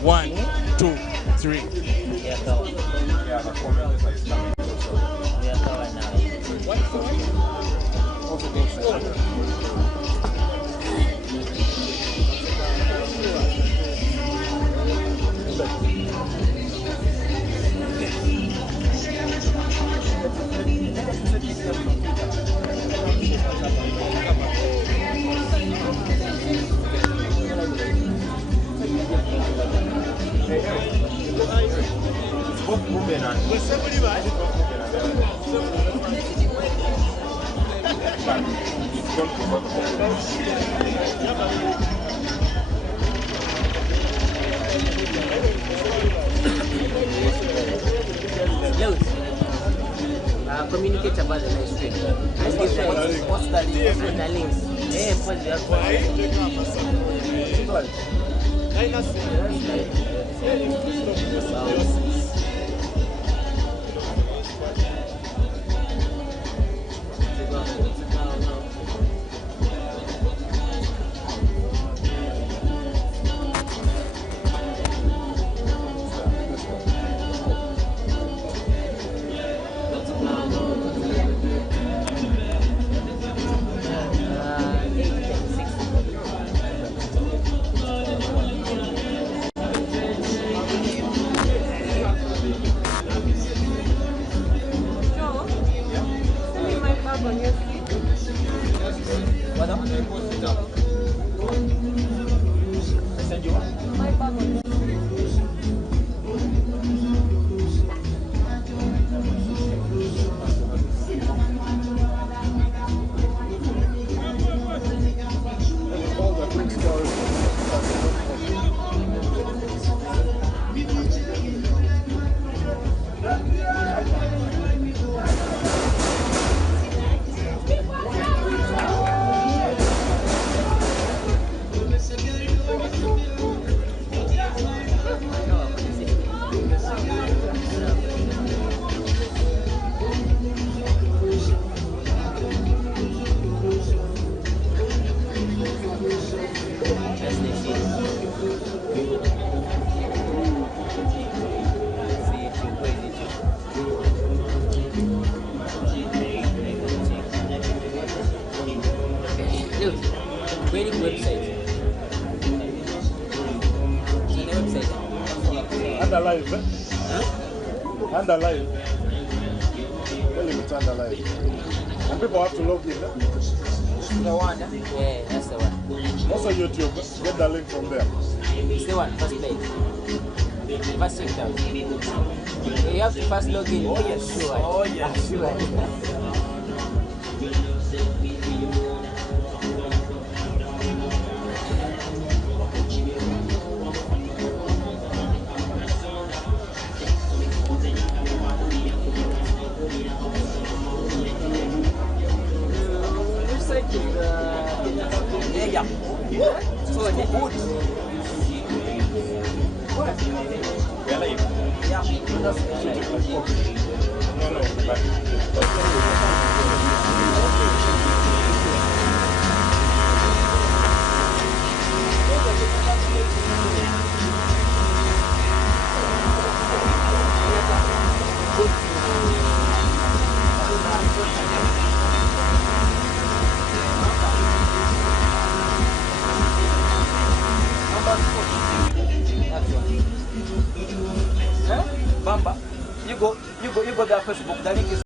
1, 2, 3. Communicate about the next week. What's the links? Wedding website. Under live, eh? Huh? Under live. Tell him it's under live. And people have to log in, eh? The one, yeah, that's the one. Also YouTube, get the link from there. It's the one, first page. First symptom. You have to first log in. Oh, yes, sure. Oh, yes, sure. Bamba, you go there Facebook. The link is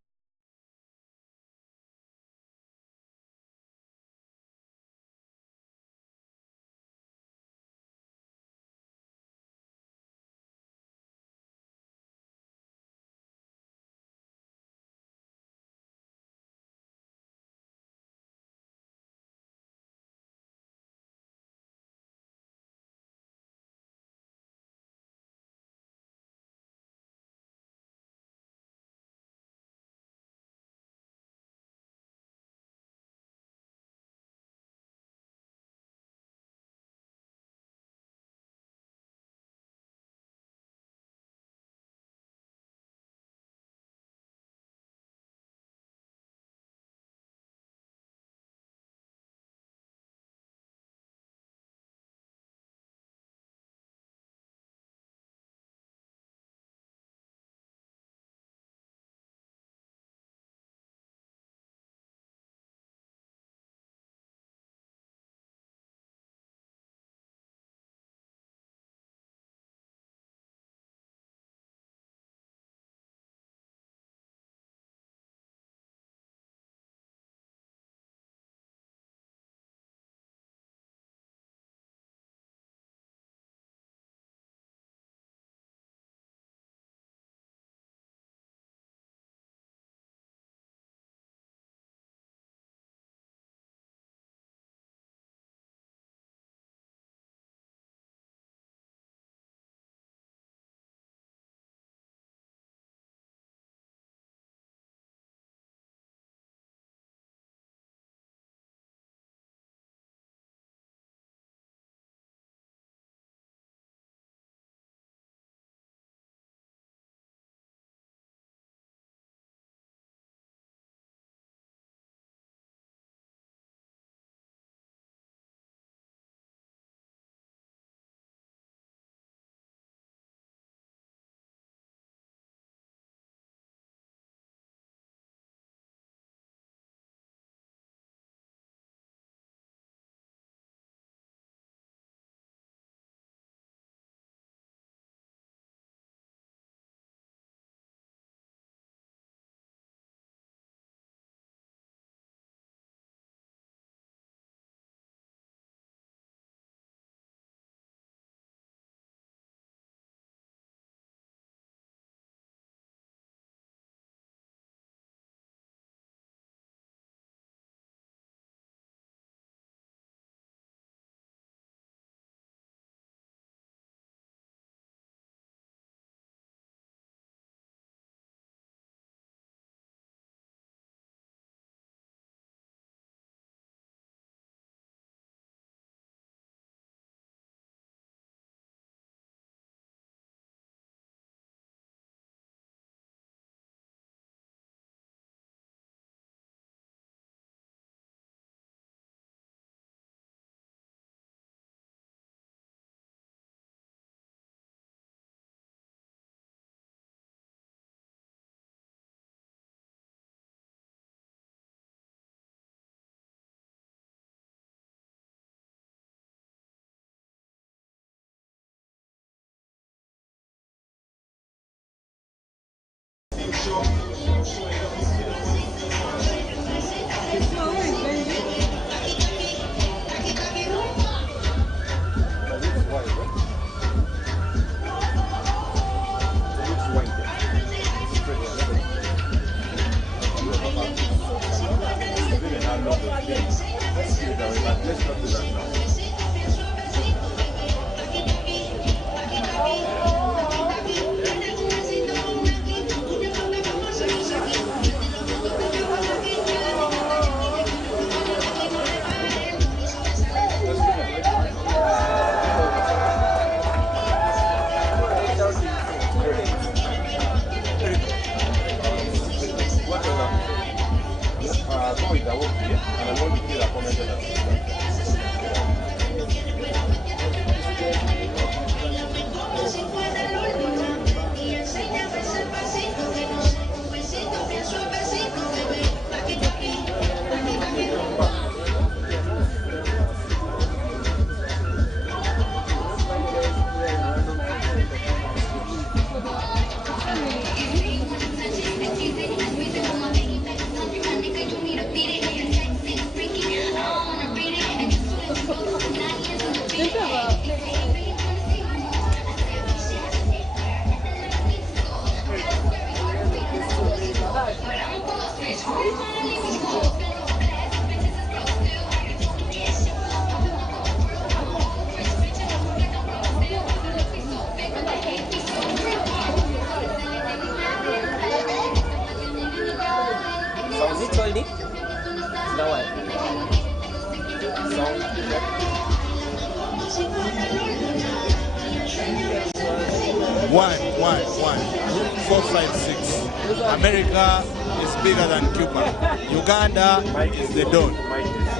America is bigger than Cuba. Uganda is the dawn.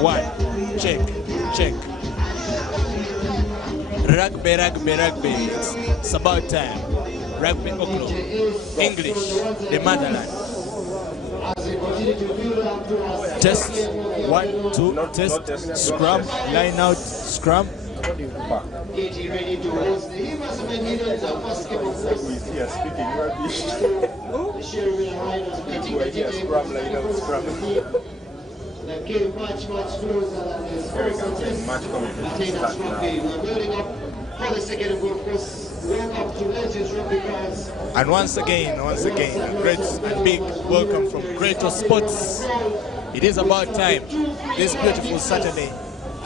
One. Check. Rugby. It's about time. Rugby o'clock. English, the motherland. Test. 1, 2, test. Scrum. Line out. Scrum. Getting ready to host the Hima Heathens of basketball force. We see us speaking rugby. The Sherwin Riders beating the the game much closer than this first test. Atena's rugby. We're building up for the second goal, of course. Welcome to Legends Rugby guys. And once again, a great and big welcome from Kratos Sports. It is about time, this beautiful Saturday,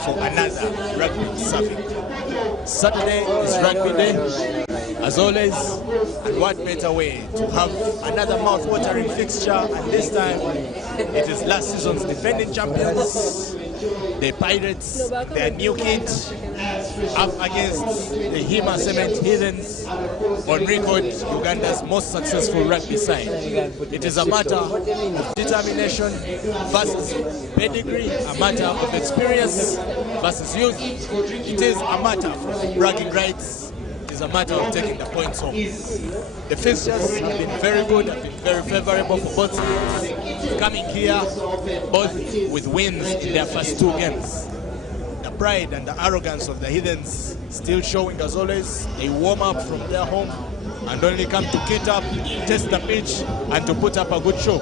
for another rugby surfing. Saturday is Rugby Day, as always, and what better way to have another mouth-watering fixture, and this time it is last season's defending champions, the Pirates, their new kid, up against the Hima Heathens, on record Uganda's most successful rugby side. It is a matter of determination versus pedigree, a matter of experience versus youth. It is a matter of bragging rights. It is a matter of taking the points home. The fixtures have been very good, have been very favorable for both teams. Coming here, both with wins in their first 2 games. The pride and the arrogance of the Heathens still showing, as always, a warm-up from their home and only come to kit up, test the pitch, and to put up a good show.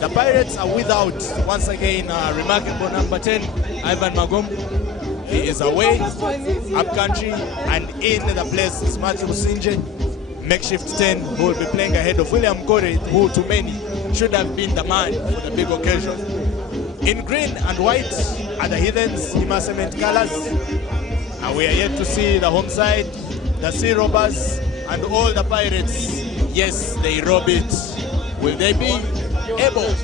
The Pirates are without, once again, remarkable number 10, Ivan Magom. He is away, up country, and in the place is Matthew Sinje, makeshift 10, who will be playing ahead of William Gore, who to many should have been the man for the big occasion. In green and white are the Heathens, Hima Cement colors, and we are yet to see the home side, the Sea Robbers, and all the Pirates. Yes, they rob it. Will they be able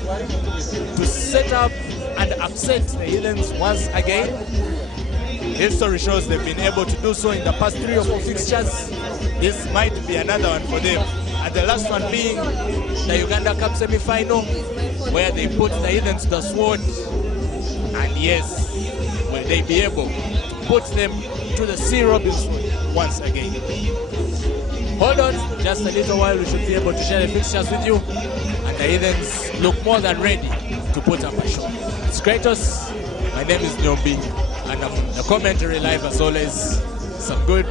to set up and upset the Heathens once again? History shows they've been able to do so in the past 3 or 4 fixtures. This might be another one for them. And the last one being the Uganda Cup semi-final, where they put the Heathens to the sword. And yes, will they be able to put them to the Sea Robbers once again? Hold on, just a little while, we should be able to share the fixtures with you. And the Heathens look more than ready to put up a show. It's Kratos. My name is Nyombi, and I'm the commentary live as always. Some good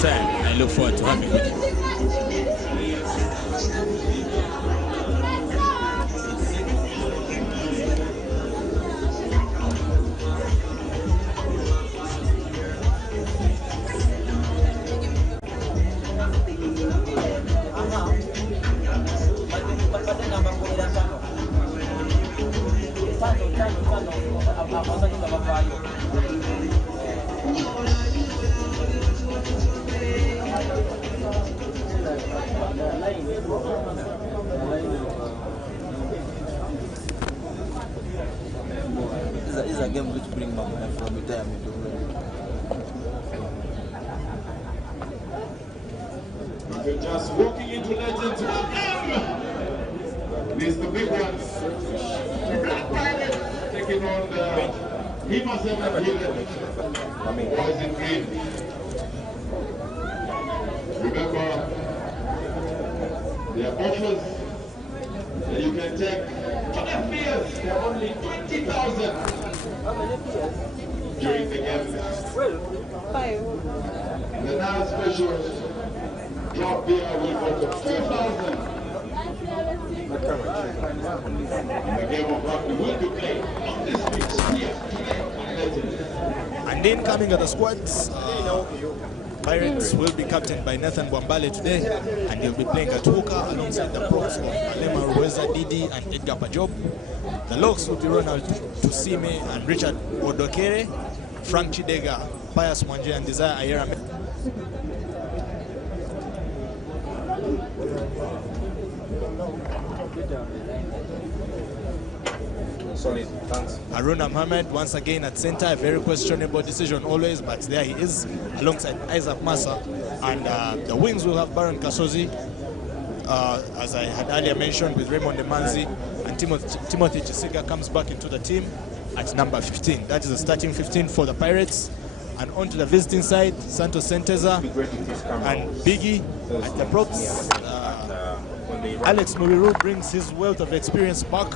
time. I look forward to having with you. It's a game which brings back from retirement. You're just walking into legends. These the big ones. Black Pirate taking on the Hima Heathens. Boys in green. Remember, there are offers that you can take. For the players, there are only 20,000 during the game. The Nile Special Drop beer will go to 4,000. The game of rugby will be played on this pitch here tonight. And then coming at the squads, Pirates will be captained by Nathan Bwambale today, and he'll be playing at hooker alongside the props of Alema Ruweza Didi and Edgar Pajob. The locks will be Ronald Tusime and Richard Odokere, Frank Chidega, Pius Mwanje and Desire Ayera. Solid, thanks. Haruna Mohammed once again at center, a very questionable decision always, but there he is alongside Isaac Massa. And the wings will have Baron Kasozi, as I had earlier mentioned, with Raymond Demanzi, and Timothy Chisiga comes back into the team at number 15. That is the starting 15 for the Pirates. And on to the visiting side, Santos Senteza and Biggie at the props. Alex Muriru brings his wealth of experience back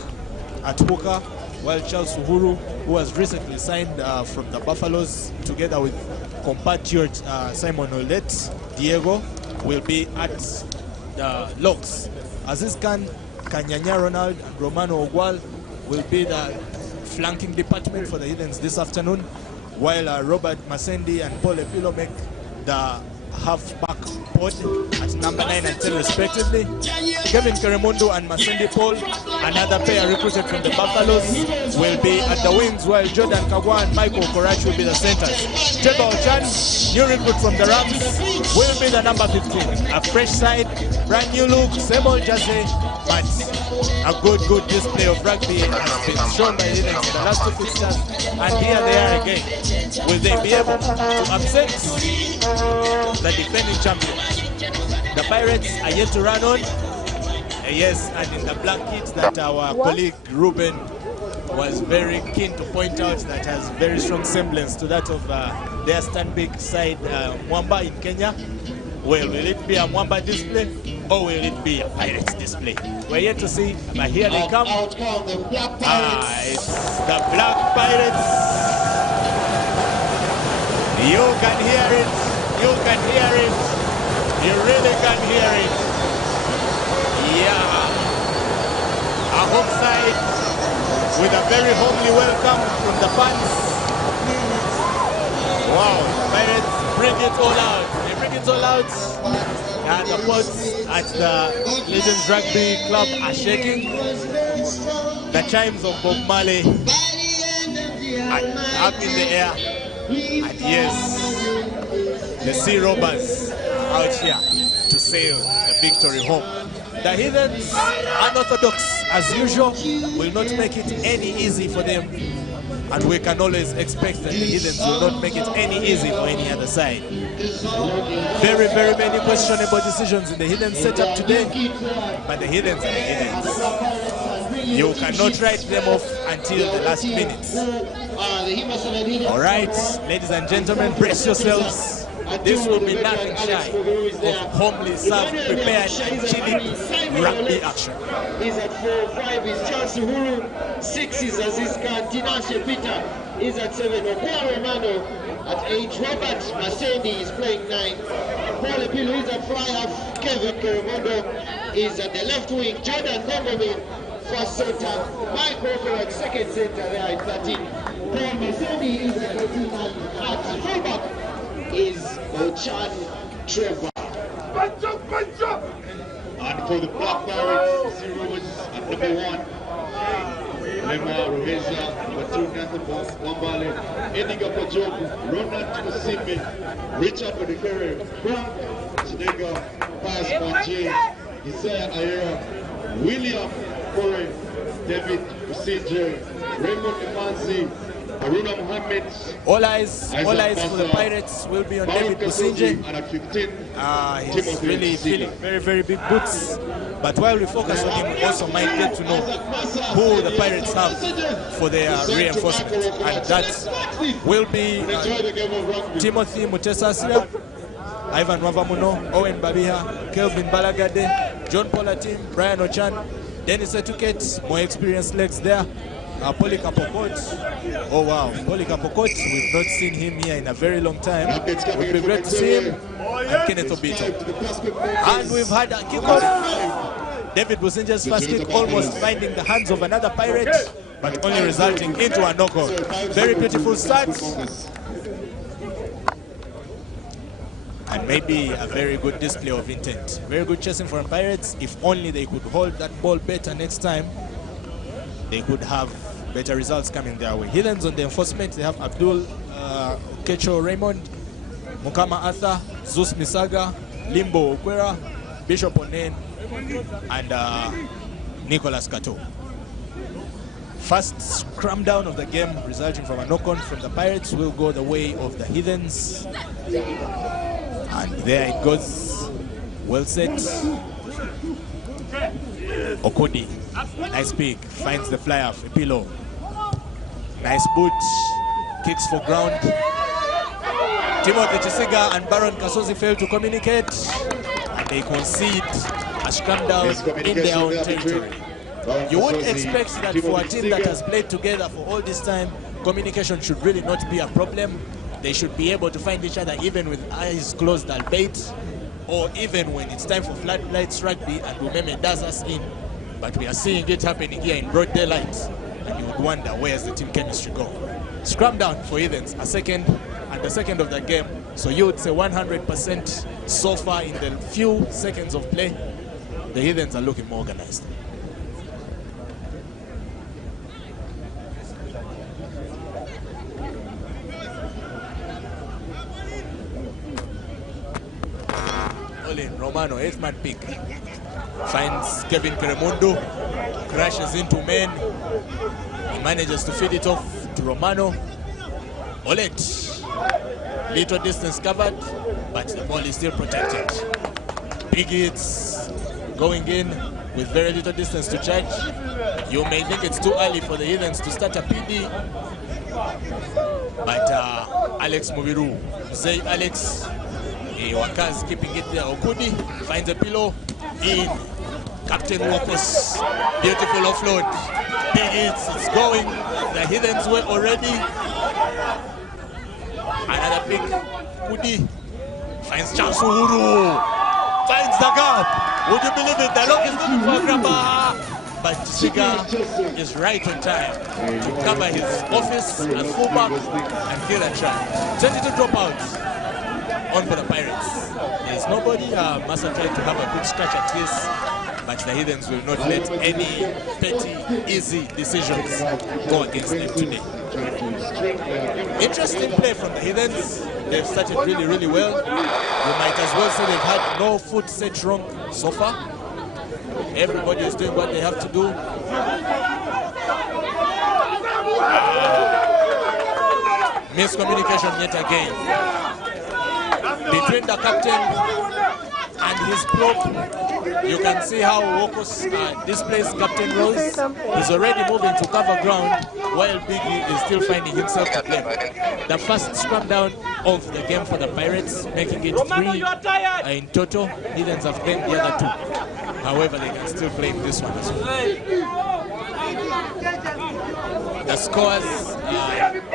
at hooker, while Charles Uhuru, who has recently signed from the Buffaloes, together with compatriot Simon Olet Diego, will be at the locks. Aziz Khan, Kanyanya Ronald, and Romano Ogwal will be the flanking department for the Heathens this afternoon, while Robert Masendi and Paul Epilo make the half-back pod at number 9 and 10 respectively. Kevin Keremondo and Masendi Paul, another pair recruited from the Buffaloes, will be at the wings, while Jordan Kagwa and Michael Korach will be the centers. Jeba Ochan, new recruit from the Rams, will be the number 15. A fresh side, brand new look, same old jersey, but a good display of rugby has been shown by the last two fixtures, and here they are again. Will they be able to upset the defending champions? The Pirates are yet to run on. Yes, and in the black kit that our colleague Ruben was very keen to point out, that has very strong semblance to that of their Stanbic side, Mwamba in Kenya. Well, will it be a Mwamba display or will it be a Pirates display? We're yet to see, but here they come. It's the Black Pirates. You can hear it. You can hear it. You really can hear it. Yeah. A home side with a very homely welcome from the fans. Wow, Pirates bring it all out. They bring it all out. And the pods at the Legends Rugby Club are shaking. The chimes of Bob Marley are up in the air. And yes, the Sea Robbers are out here to sail the victory home. The Heathens, unorthodox as usual, will not make it any easy for them. And we can always expect that the Heathens will not make it any easy for any other side. Very many questionable decisions in the Heathens setup today, but the Heathens are the Heathens. You cannot write them off until the last minutes. All right, ladies and gentlemen, brace yourselves. This will be nothing shy of homely served, prepared and chilly rugby action. Is at 4-5 is Charles Uhuru, 6 is Aziz Khan, Tinashe Peter is at 7, Okwara Romano at 8, Robert Masendi is playing 9, Paul Epilo is at fly half, Kevin Keremondo is at the left wing, Jordan Kongomin first center, Mike Roper at second center there at 13, Paul Masendi is at 18, and at fullback is Ochan Trevor. And for the Black Pirates, 0 at number 1 Lema Roheza, Batu Nathan Wambale, Ediga Pajoku, Ronald Kusimi, Richard Odekere, Frank Chidega, Paz Manje, Isaiah Ayera, William Kore, David Kusije, Raymond Emanzi, Haruna Mohammed. All eyes for the Pirates will be on David Businje. He's really feeling very, very big boots. But while we focus on him, we also might get to know who the Pirates have for their reinforcement. And that will be Timothy Mutesasira, Ivan Wavamuno, Owen Babiha, Kelvin Balagade, John Polatim, Brian Ochan, Dennis Etuket, more experienced legs there. Polika Pokot. Oh wow, Polika Pokot, we've not seen him here in a very long time. It would be great to see him. And Kenneth Obito. And we've had a kickoff. David Businje's first kick almost finding the hands of another Pirate, but only resulting into a knock-on. Very beautiful start. And maybe a very good display of intent. Very good chasing from Pirates. If only they could hold that ball better next time, they could have better results coming their way. Heathens on the enforcement, they have Abdul Kecho Raymond, Mukama Arthur, Zeus Misaga, Limbo Okwera, Bishop Onen, and Nicholas Kato. First scrum down of the game resulting from a knock-on from the Pirates will go the way of the Heathens. And there it goes. Well set. Okodi. Nice pick. Finds the flyer for Pillow. Nice boot. Kicks for ground. Timothy Chisiga and Baron Kasozi fail to communicate. And they concede a scrum down in their own territory. You would expect that for a team that has played together for all this time, communication should really not be a problem. They should be able to find each other even with eyes closed, albeit, or even when it's time for floodlights rugby and Umeme does us in. But we are seeing it happening here in broad daylight, and you would wonder, where's the team chemistry go? Scrum down for Heathens, a second, and the second of the game. So you would say 100% so far in the few seconds of play, the Heathens are looking more organized. Romano, 8-man pick. Finds Kevin Keremundo, crashes into men. He manages to feed it off to Romano. Olet, little distance covered, but the ball is still protected. Big hits going in with very little distance to charge. You may think it's too early for the Heathens to start a PD, but Alex Mubiru, say Alex, Waka's keeping it there. Okudi finds a pillow in. Captain Walker's beautiful offload. Big hits, it's going the Heathens way already. Another pick. Kudi finds Chansu Huru. Finds the gap. Would you believe it? The lock is looking for a grabber. But Chiga is right on time to cover his office as fullback and kill a try. 22 dropouts on for the Pirates. There's nobody. Massa tried to have a good scratch at this, but the Heathens will not let any petty, easy decisions go against them today. Interesting play from the Heathens. They've started really, really well. You might as well say they've had no foot set wrong so far. Everybody is doing what they have to do. Miscommunication yet again between the captain and his prop. You can see how Wokos displays Captain Rose. He's already moving to cover ground while Biggie is still finding himself to play. The first scrum down of the game for the Pirates, making it 3 in total. Heathens have claimed the other 2. However, they can still claim this one as well. The scores,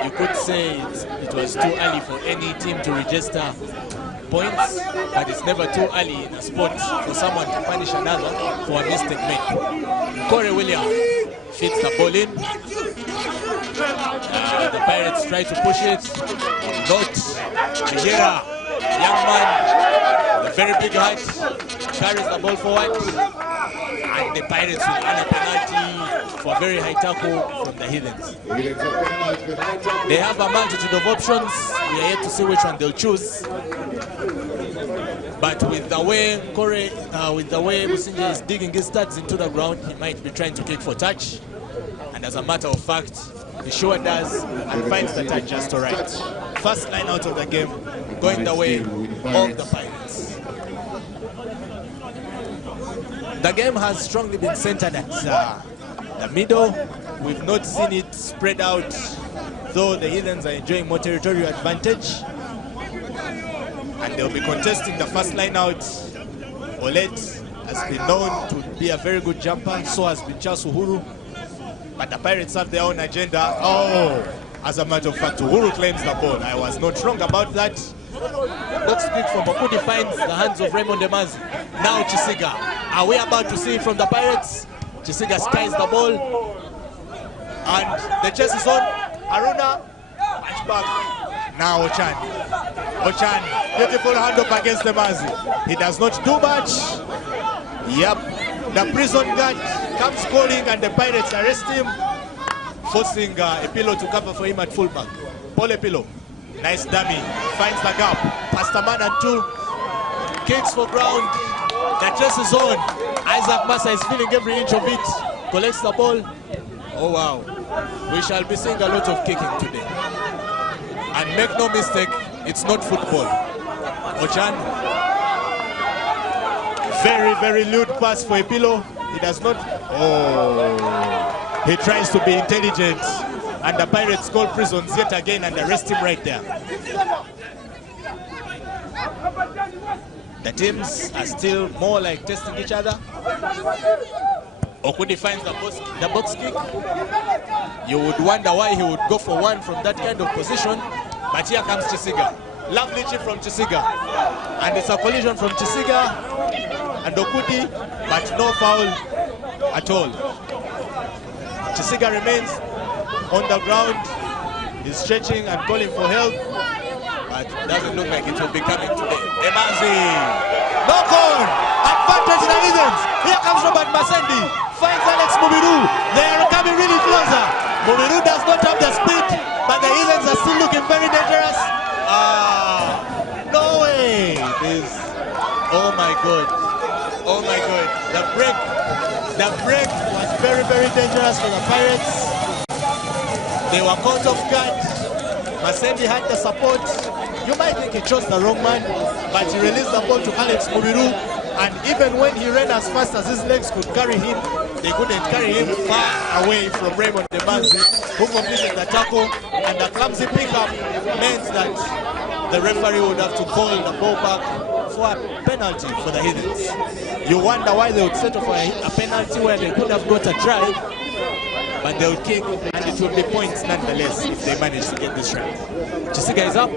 you could say it was too early for any team to register points, but it's never too early in a sport for someone to punish another for a mistake made. Corey Williams feeds the ball in. The Pirates try to push it. Not Nigeria, young man, a very big height, carries the ball forward, and the Pirates will earn a penalty for a very high tackle from the Heathens. They have a multitude of options. We are yet to see which one they'll choose. But with the way Businje is digging his studs into the ground, he might be trying to kick for touch. And as a matter of fact, he sure does and finds the touch just all right. First line out of the game, going the way of the Pirates. The game has strongly been centered at the middle. We've not seen it spread out, though the Heathens are enjoying more territorial advantage. And they'll be contesting the first line out. Olet has been known to be a very good jumper, so has been Charles Uhuru. But the Pirates have their own agenda. Oh, as a matter of fact, Uhuru claims the ball. I was not wrong about that. Box kick from Okudi finds the hands of Raymond Demazi. Now Chisiga. Are we about to see it from the Pirates? Chisiga skies the ball. And the chase is on. Aruna, punch back. Now Ochan. Ochan, beautiful hand up against Demazi. He does not do much. Yep, the prison guard comes calling and the Pirates arrest him, forcing Epilo to cover for him at fullback. Paul Epilo, nice dummy, finds the gap. Pastaman and 2, kicks for ground. The chase is on. Isaac Massa is feeling every inch of it. Collects the ball. Oh wow, we shall be seeing a lot of kicking today. And make no mistake, it's not football. Ochan, very, very lewd pass for Epilo. He does not. Oh, he tries to be intelligent, and the Pirates call prisons yet again and arrest him right there. The teams are still more like testing each other. Okudi finds the box kick. You would wonder why he would go for one from that kind of position, but here comes Chisiga. Lovely chip from Chisiga, and it's a collision from Chisiga and Okudi, but no foul at all. Chisiga remains on the ground. He's stretching and calling for help, but it doesn't look like it will be coming today. Demazi, knock on, advantage in the Heathens. Here comes Robert Masendi, finds Alex Mubiru. They are coming really closer. Mubiru does not have the speed, but the Heathens are still looking very dangerous. No way! Oh my God! Oh my God! The break was very, very dangerous for the Pirates. They were caught off guard. Masendi had the support. You might think he chose the wrong man, but he released the ball to Alex Mubiru, and even when he ran as fast as his legs could carry him, they couldn't carry him far away from Raymond Demazi, who completed the tackle, and the clumsy pickup meant that the referee would have to call the ball back for a penalty for the Heathens. You wonder why they would settle for a penalty where they could have got a try, but they would kick, and it would be points nonetheless if they manage to get this right. Chisiga is up,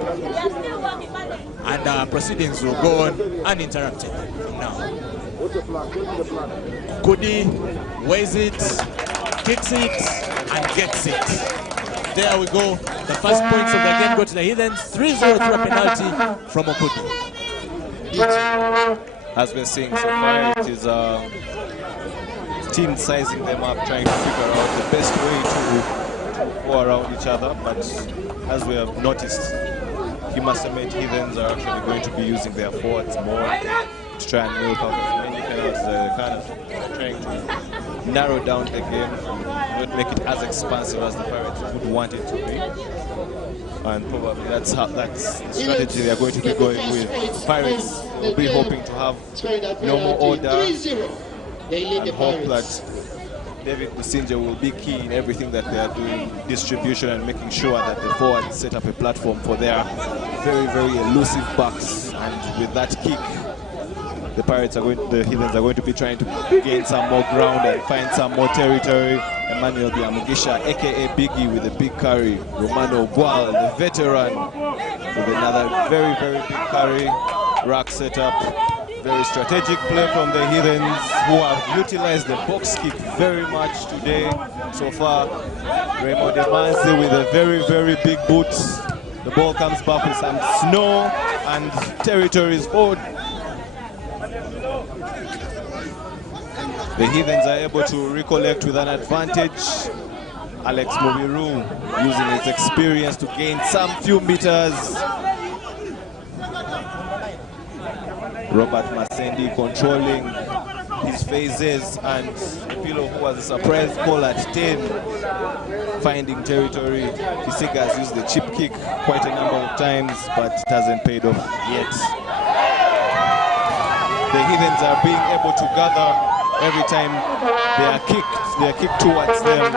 and proceedings will go on uninterrupted from now. Kudi weighs it, kicks it, and gets it. There we go. The first points of the game go to the Heathens. 3-0 through a penalty from Okudi. As we're seeing so far, it is team sizing them up, trying to figure out the best way to go around each other. But as we have noticed, Hima Heathens are actually going to be using their forwards more to try and milk out as many penalties. They're kind of trying to narrow down the game, not make it as expansive as the Pirates would want it to be. And probably that's the strategy they're going to be going with. Pirates will be hoping to have no more order and hope that David Businje will be key in everything that they are doing, distribution and making sure that the forwards set up a platform for their very, very elusive backs. And with that kick, the Heathens are going to be trying to gain some more ground and find some more territory. Emmanuel Biamugisha, aka Biggie, with a big carry. Romano Boal, the veteran, with another very, very big carry. Rack setup. Very strategic play from the Heathens, who have utilized the box kick very much today. So far, Raymond Demazi with a very, very big boot. The ball comes back with some snow and territory is forward. The Heathens are able to recollect with an advantage. Alex Mubiru using his experience to gain some few meters. Robert Masendi controlling his phases, and Pilo, who was a surprise call at 10, finding territory. Kisiga has used the chip kick quite a number of times, but it hasn't paid off yet. The Heathens are being able to gather every time they are kicked towards them.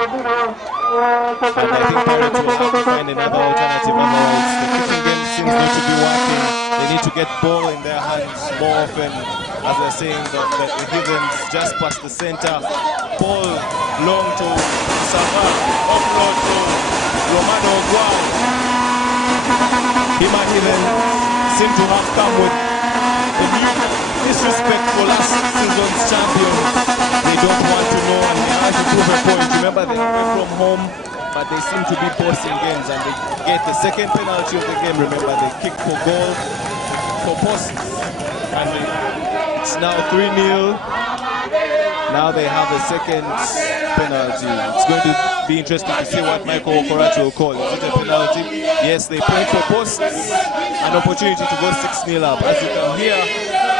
And I think Pirates will have to find another alternative, otherwise the kicking game seems not to be working. They need to get ball in their hands more often. As we're saying, the Heathens just past the center. Ball long to Sava, offload to Romano Guao. Hima Heathens seem to have come with the new disrespect for last season's champions. They don't want to know, and they have to prove a point. Remember, they're away from home, but they seem to be bossing games, and they get the second penalty of the game. Remember, they kick for goal, for posts, and it's now 3-0. Now they have a second penalty. It's going to be interesting to see what Michael Okorocha will call. Is it a penalty? Yes, they played for posts. An opportunity to go 6-0 up. As you can hear,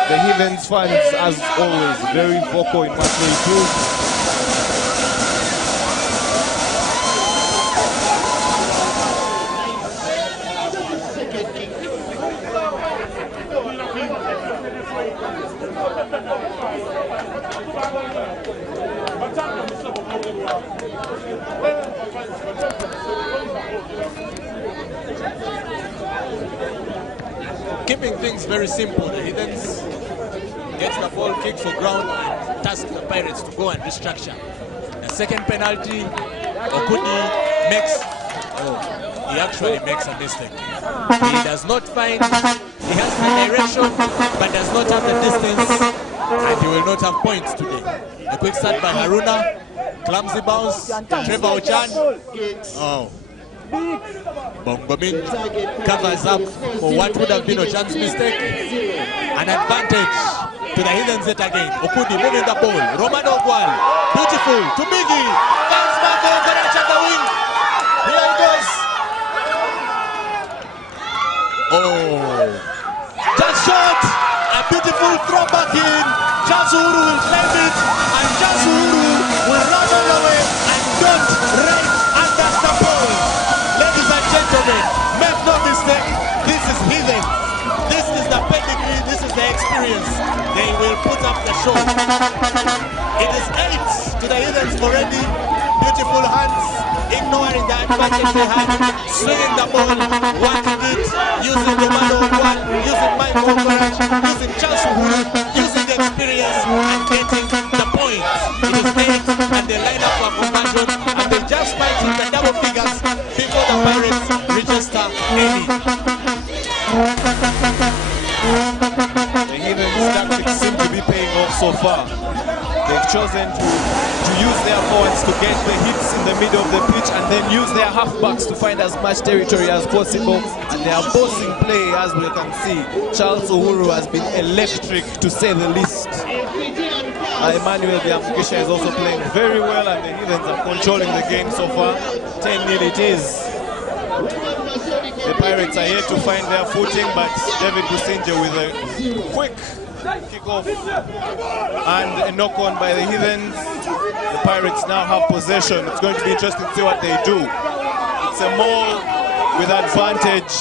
the Heathens fans, as always, very vocal in what they do. Keeping things very simple, the Heathens gets the ball, kicked for ground, and task the Pirates to go and restructure. The second penalty, Okudi makes, he actually makes a mistake. He does not find, he has the direction, but does not have the distance, and he will not have points today. A quick start by Haruna, clumsy bounce, Trevor Ochan. Oh. Bongomin covers up for what would have been Ochan's mistake. An advantage to the Heathens yet again. Okudi moving the ball. Romano Gwal, beautiful to Biggie. Thanks Marco Okorocha at the wing. Here he goes. Oh, just shot. A beautiful throw back in. Jazuru will claim it, and Jazuru will run all the way and don't right under the ball. Ladies and gentlemen, make no mistake, this is Heathens. This is the pedigree, this is the experience. They will put up the show. It is 8 to the Heathens already. Beautiful hands, ignoring the advantage they have, swinging the ball, working it, using Romano One, using Michael Okorocha, using Charles Uhuru, using the experience and getting the point. It is 8 and they line up for conversion, and they just fight in the double figures before the Pirates register any. The Heathens' tactics seem to be paying off so far. They've chosen to use their forwards to get the hits in the middle of the pitch, and then use their halfbacks to find as much territory as possible. And they are bossing play, as we can see. Charles Uhuru has been electric, to say the least. Emmanuel Biamukisha is also playing very well, and the Heathens are controlling the game so far. 10-0 it is. The Pirates are yet to find their footing, but David Businje with a quick kick-off and a knock-on by the Heathens. The Pirates now have possession. It's going to be interesting to see what they do. It's a maul with advantage,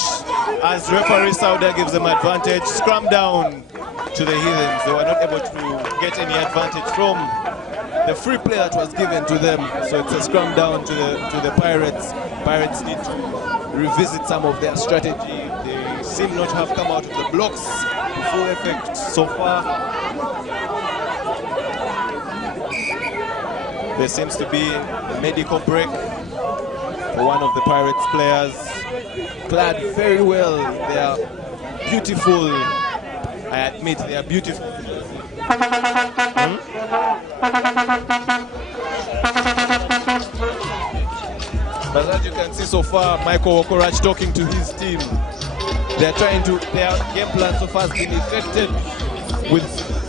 as referee Sauda gives them advantage. Scrum down to the Heathens. They were not able to get any advantage from the free play that was given to them. So it's a scrum down to the Pirates. Pirates need to revisit some of their strategy. They seem not to have come out of the blocks to full effect so far. There seems to be a medical break for one of the Pirates players, clad very well. They are beautiful. I admit they are beautiful. But as you can see so far, Michael Okorocha talking to his team. They're trying to, their game plan so far has been effective with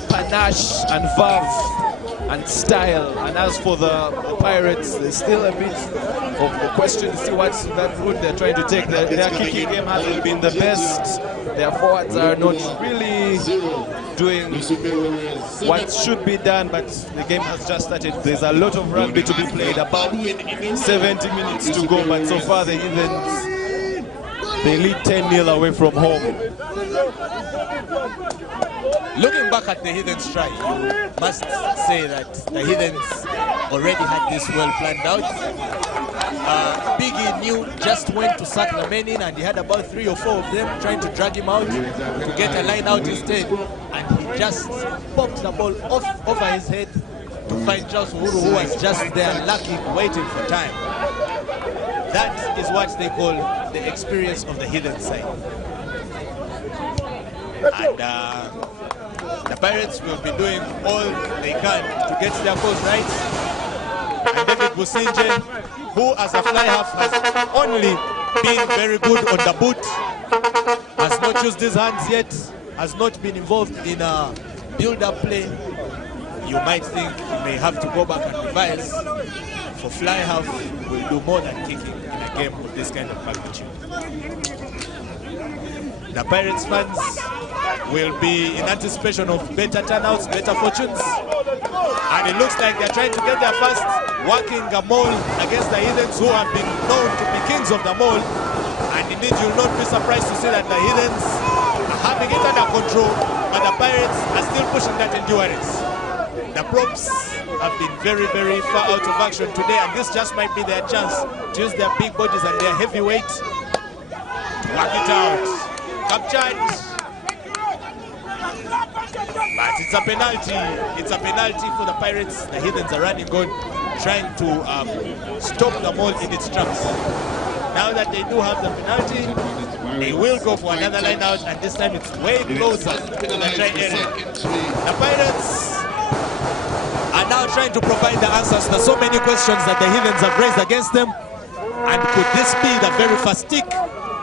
panache and verve. and style. And as for the Pirates, there's still a bit of a question as to what that route they're trying to take. Their kicking game hasn't been the best. Their forwards are not really doing what should be done, but the game has just started. There's a lot of rugby to be played, about 70 minutes to go, but so far the Heathens, they lead 10-0 away from home. Looking back at the Heathens try, you must say that the Heathens already had this well planned out. Biggie knew just when to sack the men in, and he had about 3 or 4 of them trying to drag him out to get a line out instead, and he just popped the ball off over his head to find Charles Uhuru, who was just there lacking, waiting for time. That is what they call the experience of the Heathen side. And the Pirates will be doing all they can to get their course right. And David Businje, who as a fly half has only been very good on the boot, has not used his hands yet, has not been involved in a build-up play. You might think he may have to go back and revise. For fly half will do more than kicking in a game of this kind of magnitude. The Pirates fans will be in anticipation of better turnouts, better fortunes. And it looks like they're trying to get their first working a maul against the Heathens, who have been known to be kings of the maul. And indeed, you'll not be surprised to see that the Heathens are having it under control, but the Pirates are still pushing that endurance. The props have been very, very far out of action today, and this just might be their chance to use their big bodies and their heavy weight to work it out. Captured. But it's a penalty. It's a penalty for the Pirates. The Heathens are running on, trying to stop the maul in its tracks. Now that they do have the penalty, they will go for another line out, and this time it's way closer to the try area. The Pirates are now trying to provide the answers to so many questions that the Heathens have raised against them. And could this be the very first tick?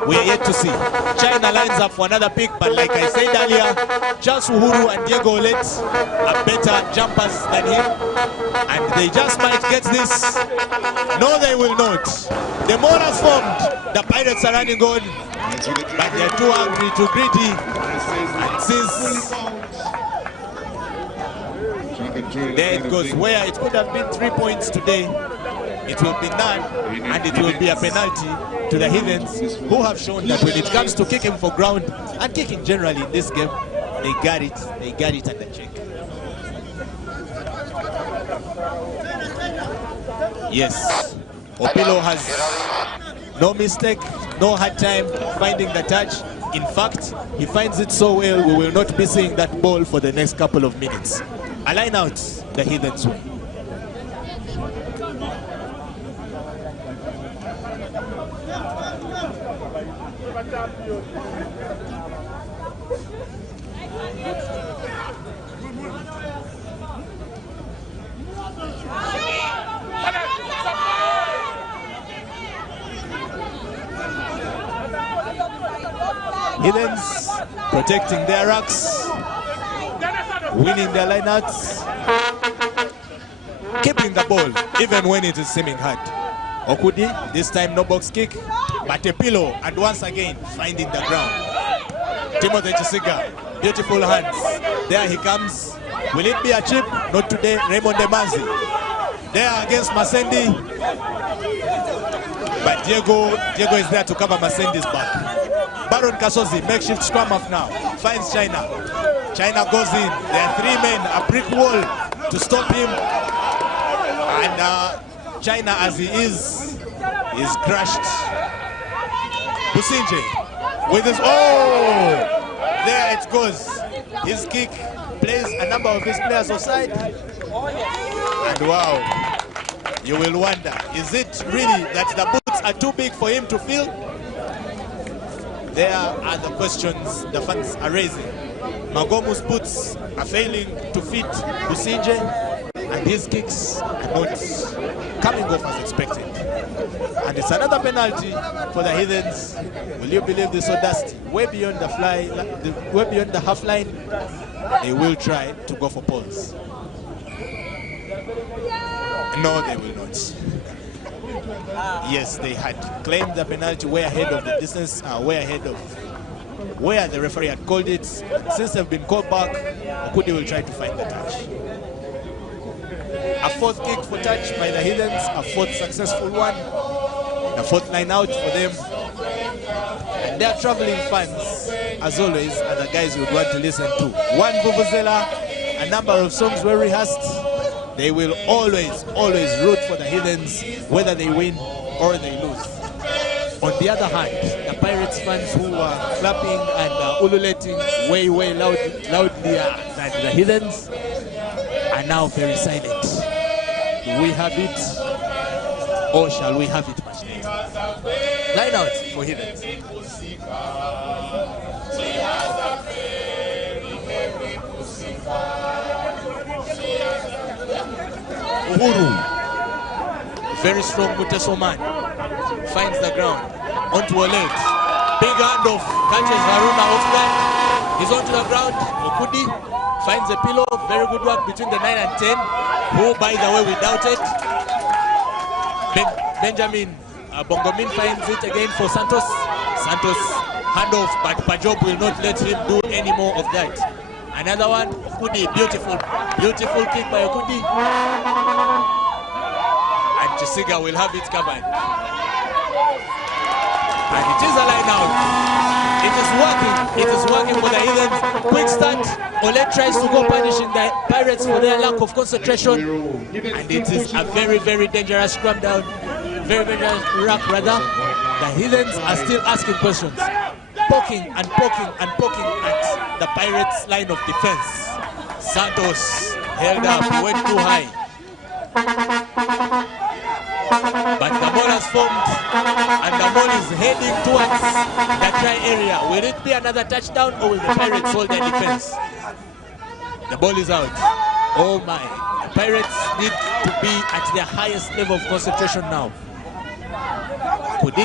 We are yet to see. China lines up for another pick, but like I said earlier, Charles Uhuru and Diego Olet are better jumpers than him, and they just might get this. No, they will not. The more has formed. The Pirates are running on, but they're too hungry, too greedy. And since there it goes, where it could have been 3 points today, it will be none, and it will be a penalty to the Heathens, who have shown that when it comes to kicking for ground and kicking generally in this game, they got it under check. Yes, Opilo has no mistake, no hard time finding the touch. In fact, he finds it so well, we will not be seeing that ball for the next couple of minutes. A line out, the Heathens win. Heathens protecting their racks, winning their lineouts, keeping the ball even when it is seeming hard. Okudi, this time no box kick, but a pillow, and once again finding the ground. Timothy Chisiga, beautiful hands. There he comes. Will it be a chip? Not today. Raymond Demazi. There against Masendi. But Diego is there to cover Masendi's back. Baron Kasozi, makeshift scrum half now, finds China. China goes in. There are 3 men, a brick wall to stop him. And China, as he is crushed. Businje with his, there it goes. His kick plays a number of his players offside. And wow, you will wonder, is it really that the boots are too big for him to fill? There are the questions the fans are raising. Magomu's boots are failing to fit Businje, and his kicks are not coming off as expected. And it's another penalty for the Heathens. Will you believe this audacity? Way beyond the way beyond the half line, they will try to go for poles. No, they will not. Yes, they had claimed the penalty way ahead of the distance, way ahead of where the referee had called it. Since they've been called back, Okudi will try to find the touch. A fourth kick for touch by the Heathens, a fourth successful one. The fourth line out for them. And their traveling fans, as always, are the guys you would want to listen to. One vuvuzela, a number of songs were rehearsed. They will always root for the Heathens, whether they win or they lose. On the other hand, the Pirates fans who are clapping and ululating way loudly than the Heathens are now very silent. Do we have it, or shall we have it much later? Line out for Heathens. Uhuru, very strong Muteso man, finds the ground, onto a left, big handoff, catches Haruna off guard, he's onto the ground, Okudi finds a pillow, very good work between the 9 and 10, who by the way we doubted. Benjamin Bongomin finds it again for Santos, handoff, but Pajob will not let him do any more of that. Another one, Okudi, beautiful kick by Okudi. And Chisiga will have it covered. And it is a line out. It is working for the Heathens. Quick start. Ole tries to go punishing the Pirates for their lack of concentration. And it is a very dangerous scrum down. Very dangerous ruck rather. The Heathens are still asking questions. Poking at the Pirates line of defense. Santos held up, went too high. But the ball has formed and the ball is heading towards the try area. Will it be another touchdown or will the Pirates hold their defense? The ball is out. Oh my. The Pirates need to be at their highest level of concentration now. Could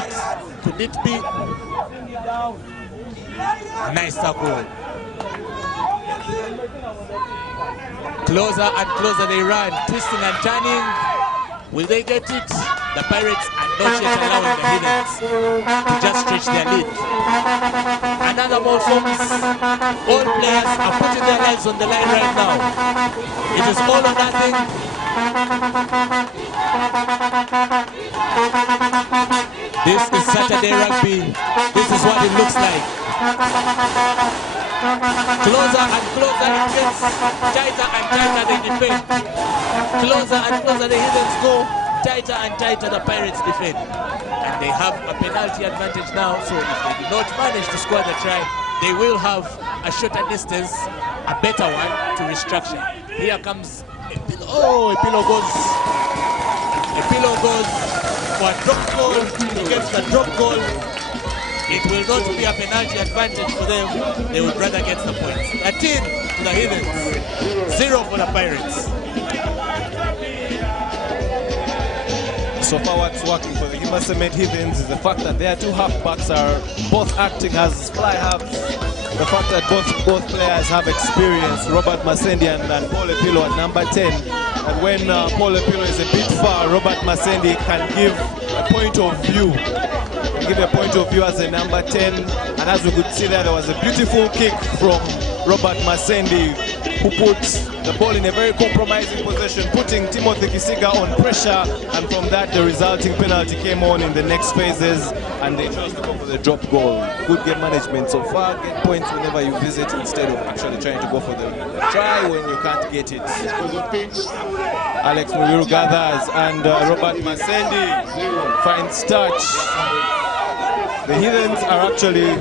it be? Nice tackle. Closer and closer they run, twisting and turning. Will they get it? The Pirates are not yet allowing the Heathens to just stretch their lead. Another ball forms. All players are putting their lives on the line right now. It is all or nothing. This is Saturday rugby. This is what it looks like. Closer and closer it gets, tighter and tighter they defend. Closer and closer the Heathens go, tighter and tighter the Pirates defend. And they have a penalty advantage now, so if they do not manage to score the try, they will have a shorter distance, a better one to restructure. Here comes a pillow goes for a drop goal against the drop goal. It will not be a penalty advantage for them. They would rather get the points. 13 to the Heathens, 0 for the Pirates. So far what's working for the Hima Heathens is the fact that their two halfbacks are both acting as fly halves. The fact that both players have experience, Robert Masendi and Paul Epilo at number 10. And when Paul Epilo is a bit far, Robert Masendi can give a point of view. As a number 10. And as we could see there was a beautiful kick from Robert Masendi, who put the ball in a very compromising position, putting Timothy Kisiga on pressure, and from that the resulting penalty came on in the next phases, and they chose to go for the drop goal. Good game management so far. Get points whenever you visit instead of actually trying to go for the try when you can't get it. Alex Muyiru gathers and Robert Masendi finds touch. The Heathens are actually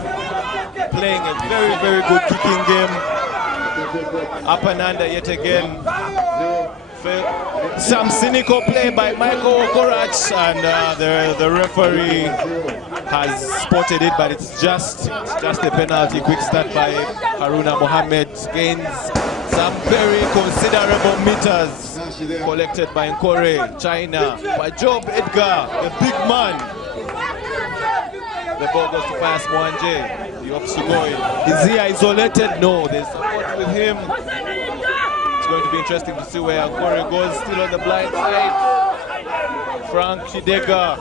playing a very good kicking game. Up and under yet again. Some cynical play by Michael Okorach, and the referee has spotted it, but it's just a penalty. Quick start by Haruna Mohammed, gains some very considerable meters collected by Nkore, China, by Job Edgar, the big man. The ball goes to Fayas Mwanje. He opts to go in. Is he isolated? No, there's support with him. It's going to be interesting to see where Nkore goes. Still on the blind side. Frank Chidega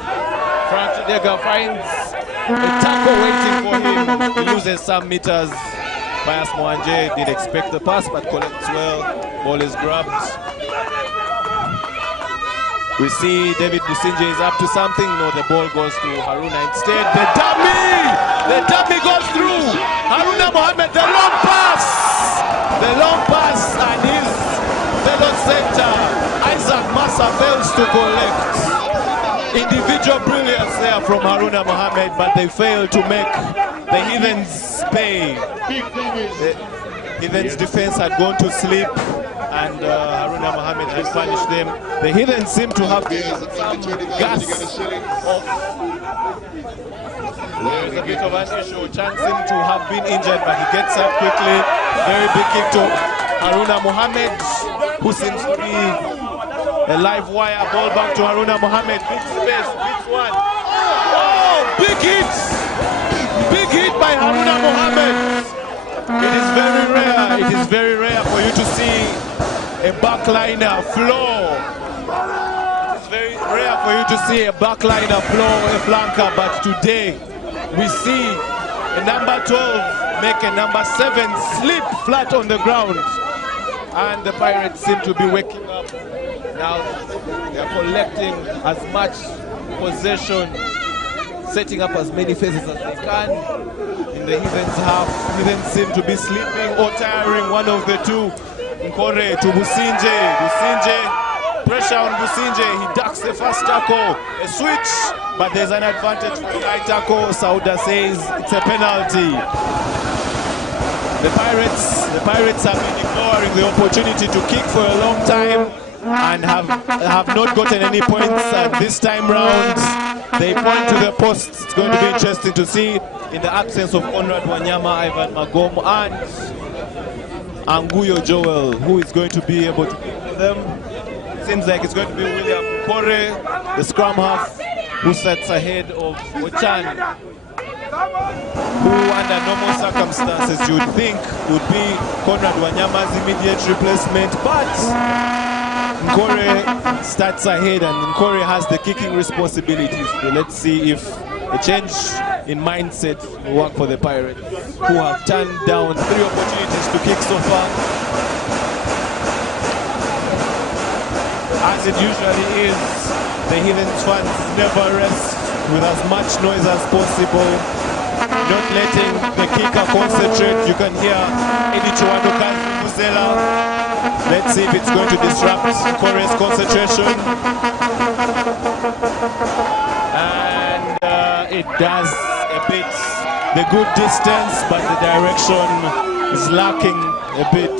finds a tackle waiting for him. He loses some meters. Pius Mwanje did expect the pass, but collects well. Ball is grabbed. We see David Businje is up to something. No, the ball goes to Haruna instead. The dummy goes through. Haruna Mohammed, the long pass, and his fellow center Isaac Massa fails to collect. Individual brilliance there from Haruna Mohammed, but they fail to make the Heathens pay. The Heathens defense had gone to sleep, and Haruna Mohammed had punished them. The Heathens seem to have some gas off. There is a bit of an issue. Chan seemed to have been injured, but he gets up quickly. Very big kick to Haruna Mohammed, who seems to be a live wire. Ball back to Haruna Mohammed. Big space, big one. Oh, big hit! Big hit by Haruna Mohammed. It is very rare for you to see a backliner floor. It's very rare for you to see a backliner floor a flanker, but today we see a number 12 make a number 7 slip flat on the ground, and the Pirates seem to be waking up. Now they are collecting as much possession, setting up as many phases as they can in the Heathens half. Heathens seem to be sleeping or tiring, one of the two. Nkore to Businje. Pressure on Businje. He ducks the first tackle. A switch, but there's an advantage for the right tackle. Sauda says it's a penalty. The Pirates have been ignoring the opportunity to kick for a long time and have not gotten any points, and this time round they point to the post. It's going to be interesting to see, in the absence of Conrad Wanyama, Ivan Magom and Anguyo Joel, who is going to be able to kick for them. Seems like it's going to be William Nkore, the scrum half, who sits ahead of Ochan, who under normal circumstances you'd think would be Conrad Wanyama's immediate replacement, but Nkore starts ahead, and Nkore has the kicking responsibilities. So let's see if a change in mindset will work for the Pirates, who have turned down 3 opportunities to kick so far. As it usually is, the Heathens fans never rest with as much noise as possible, not letting the kicker concentrate. You can hear Eddie Chuadoka's Vuvuzela. Let's see if it's going to disrupt Nkore's concentration. And it does a bit. The good distance, but the direction is lacking a bit.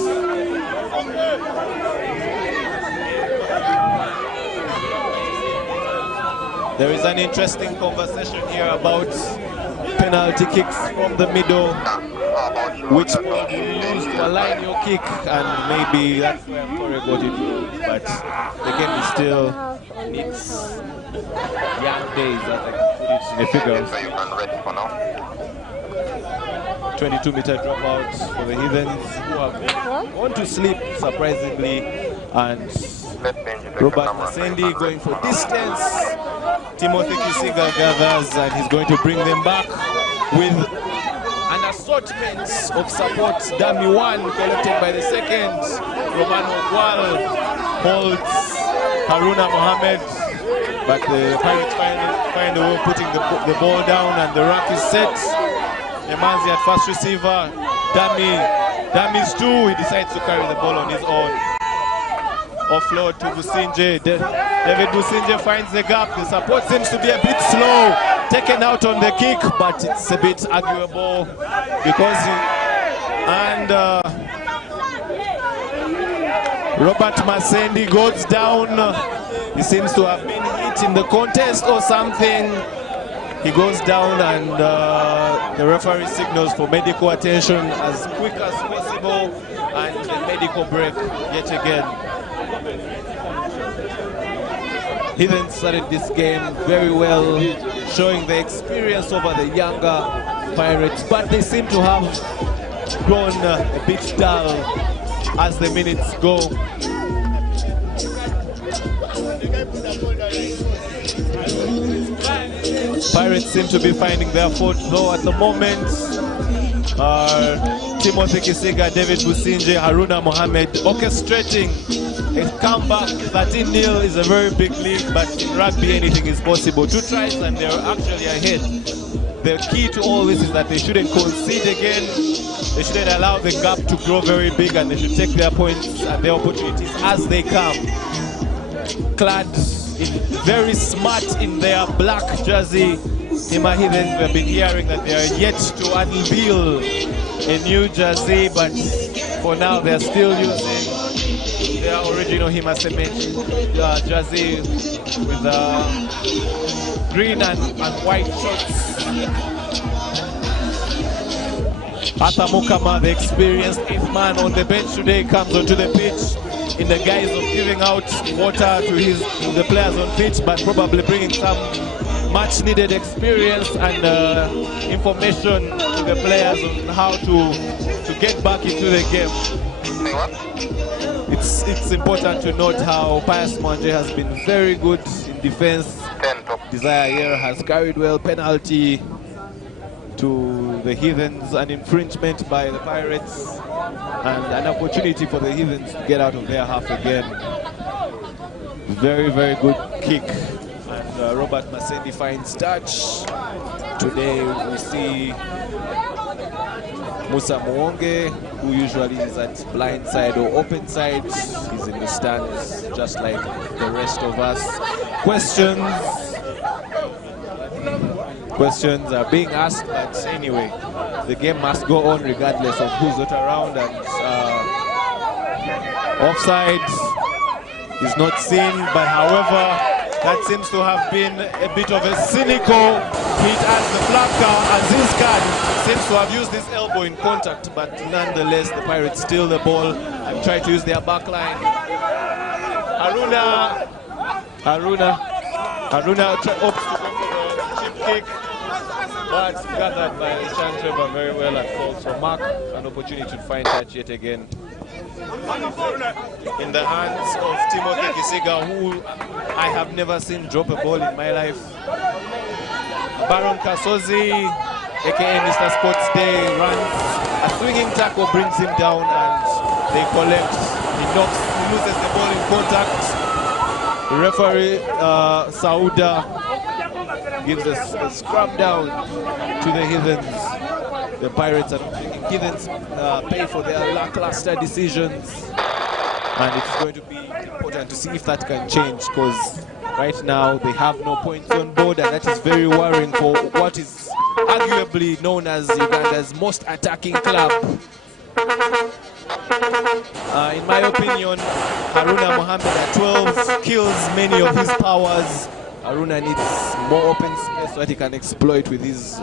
There is an interesting conversation here about penalty kicks from the middle, which will be used to align your kick, and maybe that's where Nkore got it. But the game is still in its young days, as I can put it in the figures. 22-meter dropout for the Heathens, who have gone to sleep surprisingly, and Robert Masendi going for distance. Timothy Kisiga gathers, and he's going to bring them back with an assortment of support. Dummy 1 collected by the second. Romano Gwal holds Haruna Mohammed, but the Pirates find a way of putting the ball down, and the rack is set. Emanzi at first receiver. Dummy's 2. He decides to carry the ball on his own. Offload to Businje. David Businje finds the gap. The support seems to be a bit slow. Taken out on the kick, but it's a bit arguable because Robert Masendi goes down. He seems to have been hit in the contest or something. He goes down, and the referee signals for medical attention as quick as possible, and the medical break yet again. Heathens started this game very well, showing the experience over the younger Pirates, but they seem to have grown a bit dull as the minutes go. Pirates seem to be finding their foot, though at the moment. Timothy Kisiga, David Businje, Haruna Mohammed orchestrating a comeback. 13-0 is a very big lead, but in rugby anything is possible. 2 tries and they're actually ahead. The key to all this is that they shouldn't concede again. They shouldn't allow the gap to grow very big, and they should take their points and their opportunities as they come. Clad very smart in their black jersey, Hima Heathens, we've been hearing that they are yet to unveil a new jersey, but for now they're still using their original Hima Cement jersey with green and white shorts. Arthur Mukama, the experienced 8th man on the bench today, comes onto the pitch in the guise of giving out water to the players on pitch, but probably bringing some much needed experience and information to the players on how to get back into the game. It's important to note how Pius Mwanje has been very good in defense. Desire here has carried well, penalty to the Heathens, an infringement by the Pirates, and an opportunity for the Heathens to get out of their half again. Very, very good kick. And Robert Masendi finds touch. Today we see Musa Muonge, who usually is at blind side or open side. He's in the stands just like the rest of us. Questions are being asked, but anyway, the game must go on regardless of who's not around, and offside is not seen, but however, that seems to have been a bit of a cynical hit as the flanker, Aziz Khan, seems to have used his elbow in contact, but nonetheless, the Pirates steal the ball and try to use their back line. Haruna opts to go for the chip kick, but gathered by Sean Trevor very well and falls for Mark. An opportunity to find touch yet again in the hands of Timothy Kisiga, who I have never seen drop a ball in my life. Baron Kasozi, aka Mr. Sports Day, runs a swinging tackle, brings him down, and they collect. He loses the ball in contact. The referee, Sauda, gives a scrum down to the Heathens. The Pirates are making Heathens pay for their lackluster decisions. And it's going to be important to see if that can change, because right now they have no points on board, and that is very worrying for what is arguably known as Uganda's most attacking club. In my opinion, Haruna Mohammed at 12 kills many of his powers. Haruna needs more open space so that he can exploit with his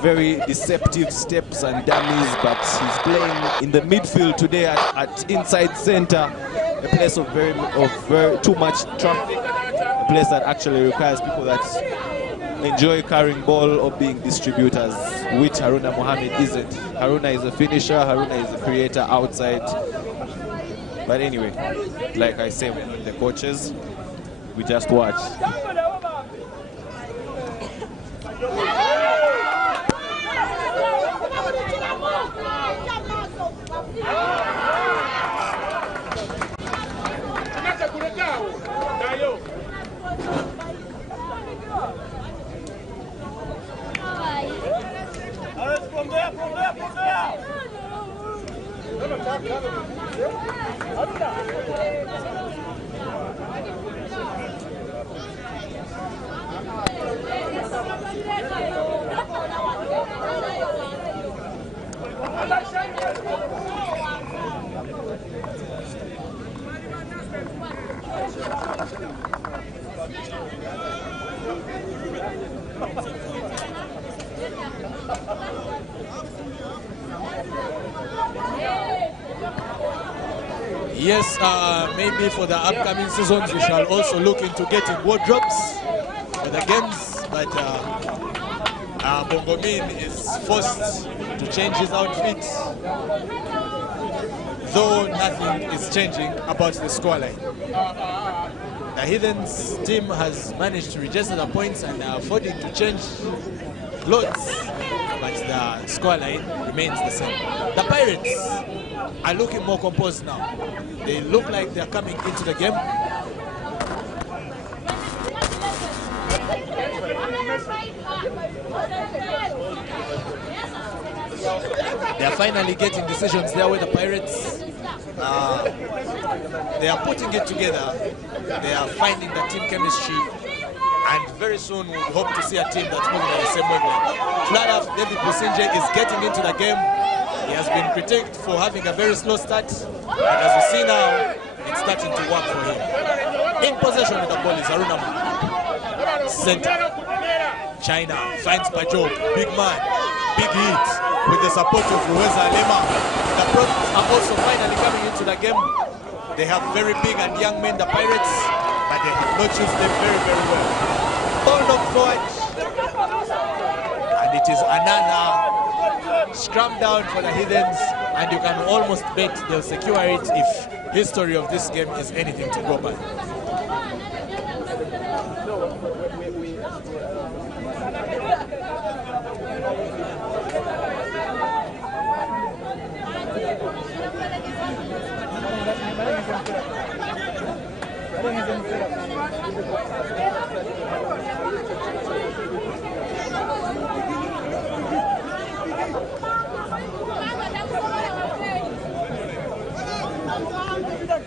very deceptive steps and dummies, but he's playing in the midfield today at inside center, a place of very too much traffic, a place that actually requires people that enjoy carrying ball or being distributors, which Haruna Mohammed isn't. Haruna is a finisher, Haruna is a creator outside. But anyway, like I say, we're not the coaches, we just watch. Yes, maybe for the upcoming seasons we shall also look into getting wardrobes for the games, but Bongomin is forced to change his outfit. though nothing is changing about the scoreline. The Heathens team has managed to register the points and are affording to change clothes, but the scoreline remains the same. The Pirates are looking more composed now. They look like they're coming into the game. They are finally getting decisions there with the Pirates. They are putting it together. They are finding the team chemistry. And very soon we'll hope to see a team that's moving at the same wavelength. Flat David Businje is getting into the game. He has been critiqued for having a very slow start. And as we see now, it's starting to work for him. In possession with the ball is Aruna. Center. China finds Bajo. Big man. Big hit with the support of Ruweza Lema. The Pros are also finally coming into the game. They have very big and young men, the Pirates, but they have not used them very, very well. Hold up forward. And it is another scrum down for the Heathens, and you can almost bet they'll secure it if history of this game is anything to go by.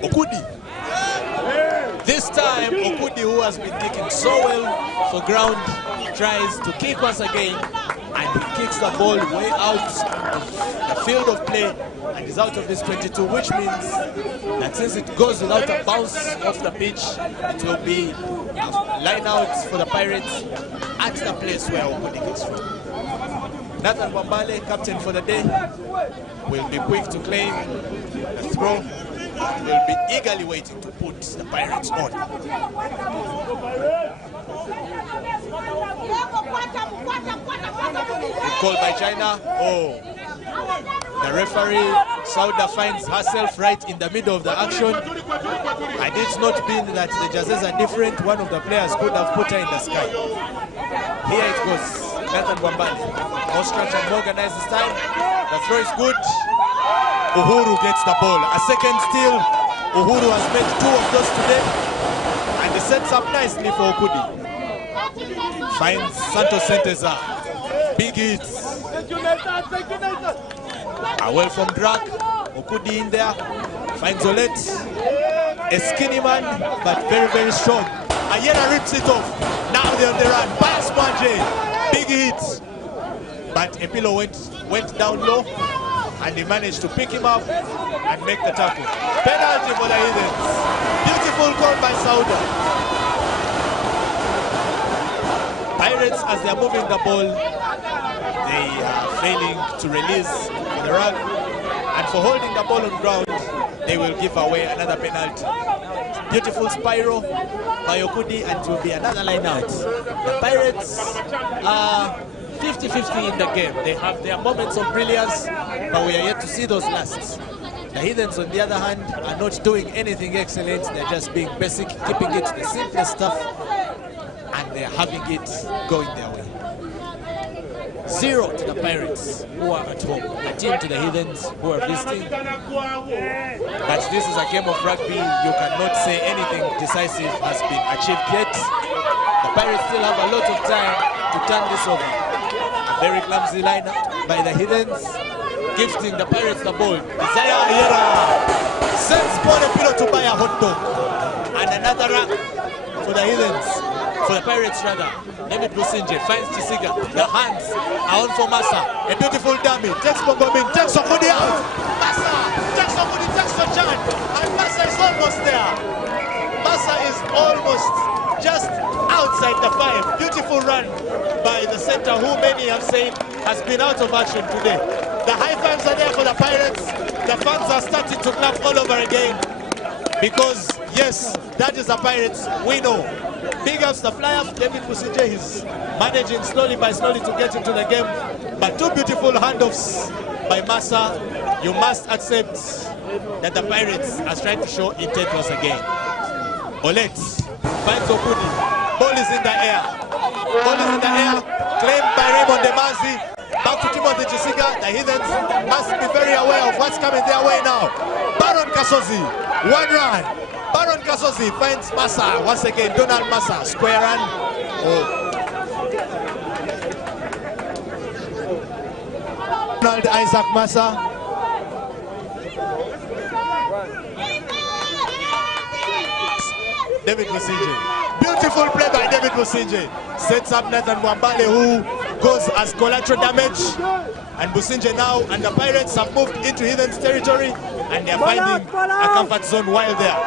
Okudi. This time, Okudi, who has been kicking so well for ground, tries to kick once again, and he kicks the ball way out of the field of play and is out of this 22, which means that since it goes without a bounce off the pitch, it will be a line out for the Pirates at the place where Okudi kicks from. Nathan Wambale, captain for the day, will be quick to claim the throw. Will be eagerly waiting to put the Pirates on. Called by China. Oh, the referee Sauda finds herself right in the middle of the action. Had it not been that the jerseys are different, one of the players could have put her in the sky. Here it goes. Nathan Wambali. More structure and more organized this time. The throw is good. Uhuru gets the ball. A second steal. Uhuru has made 2 of those today. And he sets up nicely for Okudi. Finds Santos Senteza. Big hits. Away from drag. Okudi in there. Finds Olet. A skinny man, but very, very strong. Ayera rips it off. Now they're on the run. Pass Manje. Big hits. But Epilo went down low. And he managed to pick him up and make the tackle. Penalty for the Heathens. Beautiful goal by Sauda. Pirates, as they are moving the ball, they are failing to release the rug. And for holding the ball on ground, they will give away another penalty. Beautiful spiral by Okudi, and it will be another line out. The Pirates are 50-50 in the game. They have their moments of brilliance, but we are yet to see those lasts. The Heathens, on the other hand, are not doing anything excellent. They're just being basic, keeping it the simplest stuff, and they're having it going their way. 0 to the Pirates, who are at home. A team to the Heathens, who are visiting. But this is a game of rugby. You cannot say anything decisive has been achieved yet. The Pirates still have a lot of time to turn this over. A very clumsy lineup by the Heathens, gifting the Pirates the ball. Isaiah Ayera sends Bonepilo to buy a hot dog. And another run for the Heathens, for the Pirates rather. David Businje finds Chisiga. The hands are on for Massa. A beautiful dummy. Takes Bongomin, takes Okudi out. Massa takes Okudi, takes Ochan. And Massa is almost there. Massa is almost just outside the 5. Beautiful run by the center, who many have said has been out of action today. The high fives are there for the Pirates. The fans are starting to clap all over again. Because, yes, that is the Pirates. We know. Big ups the flyer. David Businje is managing slowly to get into the game. But 2 beautiful handoffs by Massa. You must accept that the Pirates are trying to show intent once again. Olet finds Okuni. Ball is in the air. Ball is in the air. Claimed by Raymond Demazi. Back to Timothy Chisiga. The Heathens must be very aware of what's coming their way now. Baron Kasozi, 1 run. Baron Kasozi finds Massa. Once again, Donald Massa, square run. Donald Isaac Massa. David Musinje. Beautiful play by David Musinje. Sets up Nathan Mwambale, who goes as collateral damage. And Musinje now and the Pirates have moved into Heathens territory and they are finding a comfort zone while there.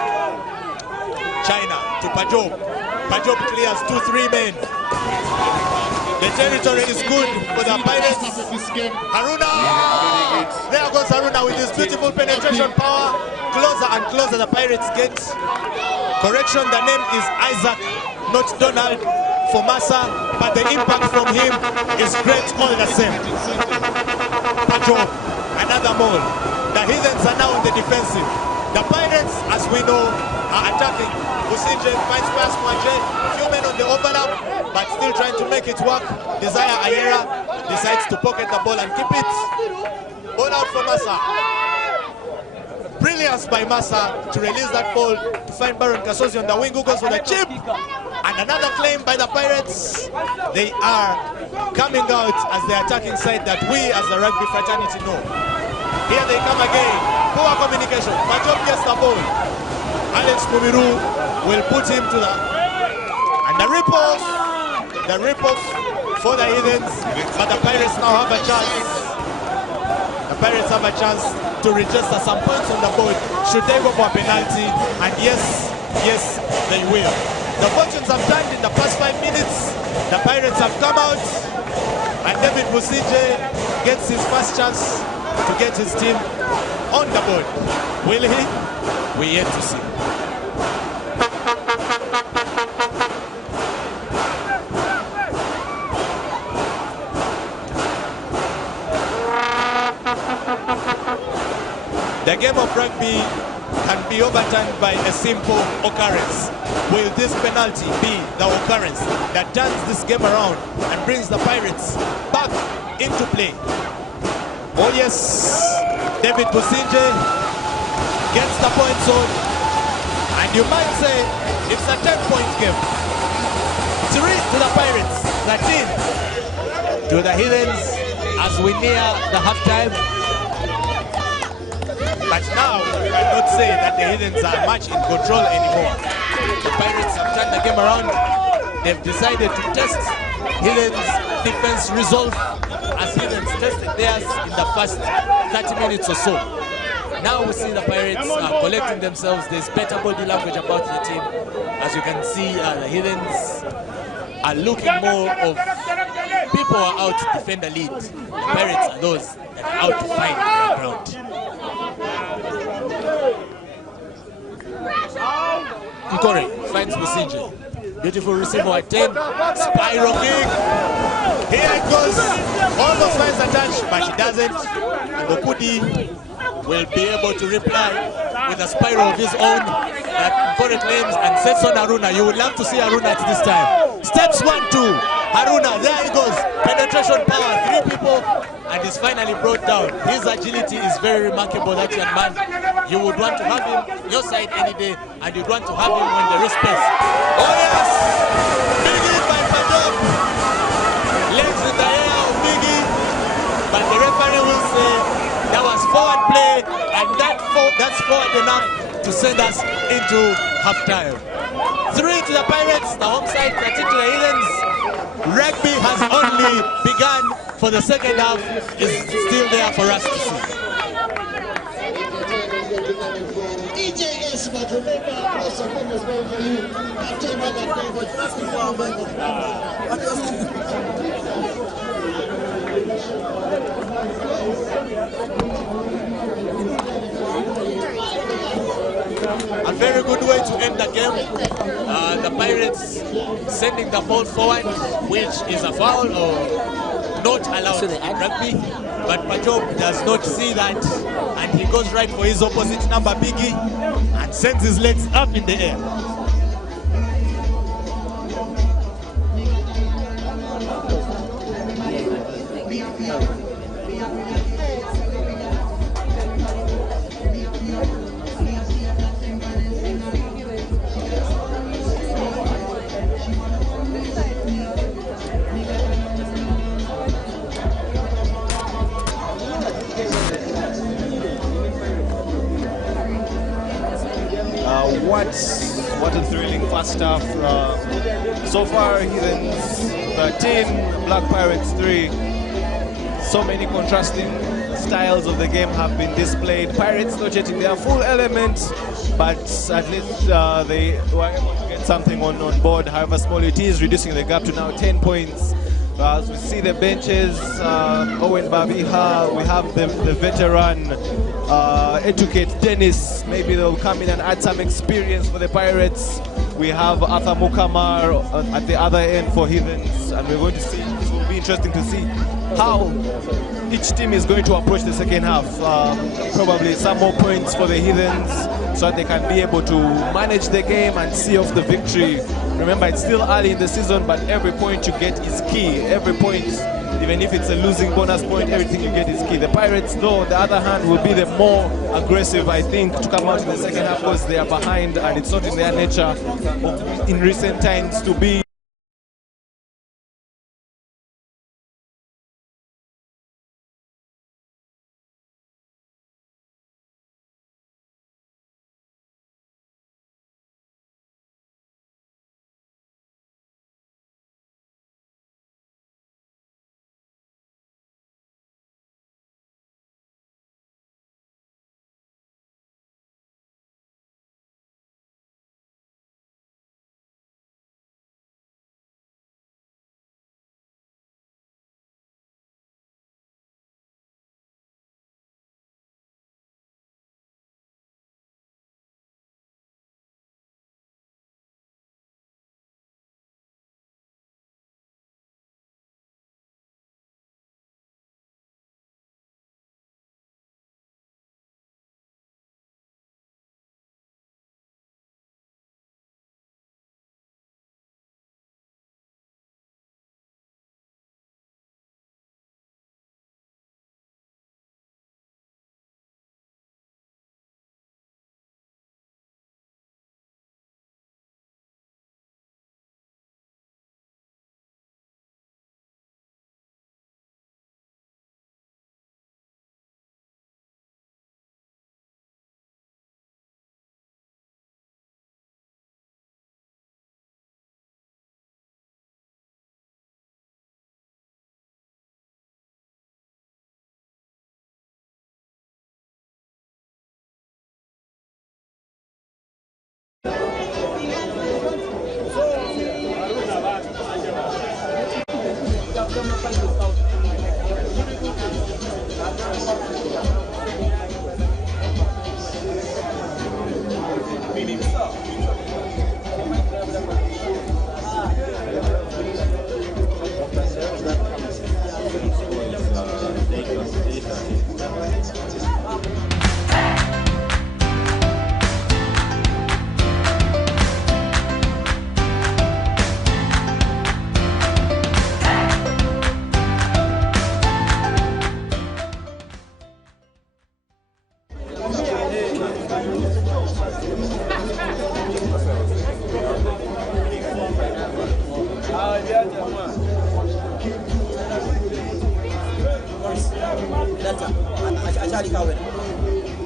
China to Pajob. Pajob clears 2-3 men. The territory is good for the Pirates. Haruna! There goes Haruna with his beautiful penetration power. Closer and closer the Pirates get. Correction, the name is Isaac, not Donald for Massa, but the impact from him is great all the same. Pajob, another mole. The Heathens are now in the defensive. The Pirates, as we know, are attacking. Musinje finds pass Mwanje, few men on the overlap, but still trying to make it work. Desire Ayera decides to pocket the ball and keep it. Ball out for Massa. Brilliance by Massa to release that ball to find Baron Kasozi on the wing, who goes for the chip. And another claim by the Pirates. They are coming out as the attacking side that we as the rugby fraternity know. Here they come again. Poor communication. Pajob gets the ball. Alex Mumiru will put him to the... And the rip-off for the Heathens. But the Pirates now have a chance. The Pirates have a chance to register some points on the board should they go for a penalty. And yes, they will. The fortunes have turned in the past 5 minutes. The Pirates have come out and David Musinje gets his first chance to get his team on the board. Will he? We're yet to see. The game of rugby can be overturned by a simple occurrence. Will this penalty be the occurrence that turns this game around and brings the Pirates back into play? Oh yes, David Musinje gets the points on, and you might say it's a 10-point game. 3 to the Pirates, 13 to the Heathens as we near the halftime. But now we cannot say that the Heathens are much in control anymore. The Pirates have turned the game around. They've decided to test Heathens' defense resolve as Heathens tested theirs in the first 30 minutes or so. Now we see the Pirates collecting themselves. There's better body language about the team. As you can see, the Heathens are looking more of people who are out to defend the lead. The Pirates are those that are out to find their ground. Nkore finds Musinje. Beautiful receiver at 10. Spiral kick. Here it goes. Almost finds the touch, but she doesn't. And Okudi will be able to reply with a spiral of his own that Nkore claims and sets on Haruna. You would love to see Haruna at this time. Steps 1, 2. Haruna, there he goes. Penetration power, 3 people, and is finally brought down. His agility is very remarkable, that young man. You would want to have him your side any day, and you'd want to have him when there is space. Oh yes! Biggie by Pajob. Legs in the air of Biggie. But the referee will say that was forward play, and that's forward enough to send us into halftime. 3 to the Pirates, the home side, 13 to the Heathens. Rugby has only begun, for the second half is still there for us to see. But remember, also focus well for you. Captain A very good way to end the game. The Pirates sending the ball forward, which is a foul or not allowed in rugby. But Pajob does not see that, and he goes right for his opposite number, Biggie, and sends his legs up in the air. What a thrilling first half. So far, Heathens 13, Black Pirates 3. So many contrasting styles of the game have been displayed. Pirates not yet in their full element, but at least they were able to get something on board, however small it is, reducing the gap to now 10 points. As we see the benches, Owen Babiha, we have the veteran Educate Dennis. Maybe they'll come in and add some experience for the Pirates. We have Arthur Mukamar at the other end for Heathens, and we're going to see, it will be interesting to see how each team is going to approach the second half. Probably some more points for the Heathens so that they can be able to manage the game and see off the victory. Remember, it's still early in the season, but every point you get is key. Every point, even if it's a losing bonus point, everything you get is key. The Pirates, though, on the other hand, will be the more aggressive, I think, to come out in the second half because they are behind, and it's not in their nature in recent times to be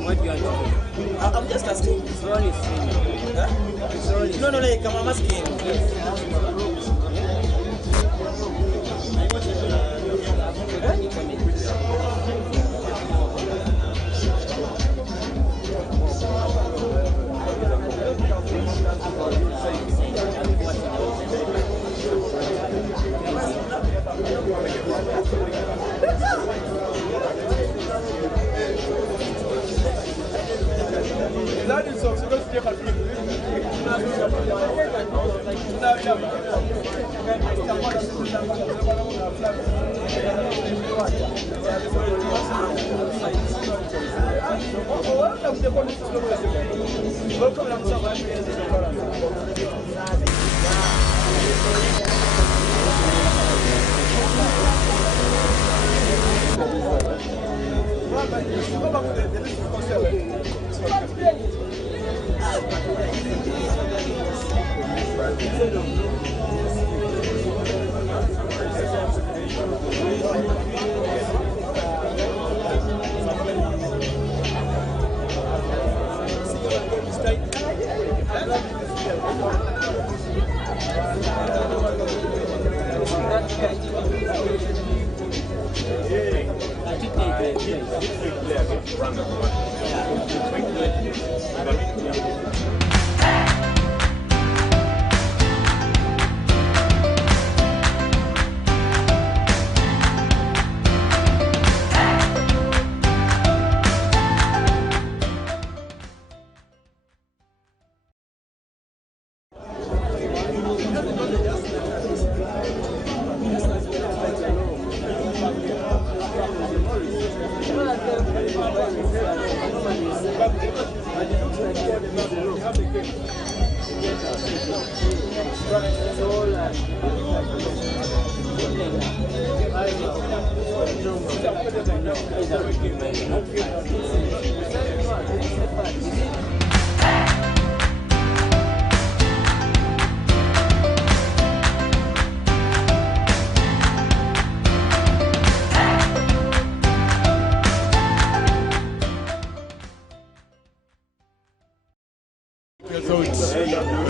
What do you want to do? I'm just asking. It's only streaming. Huh? It's only No, like I'm asking. That is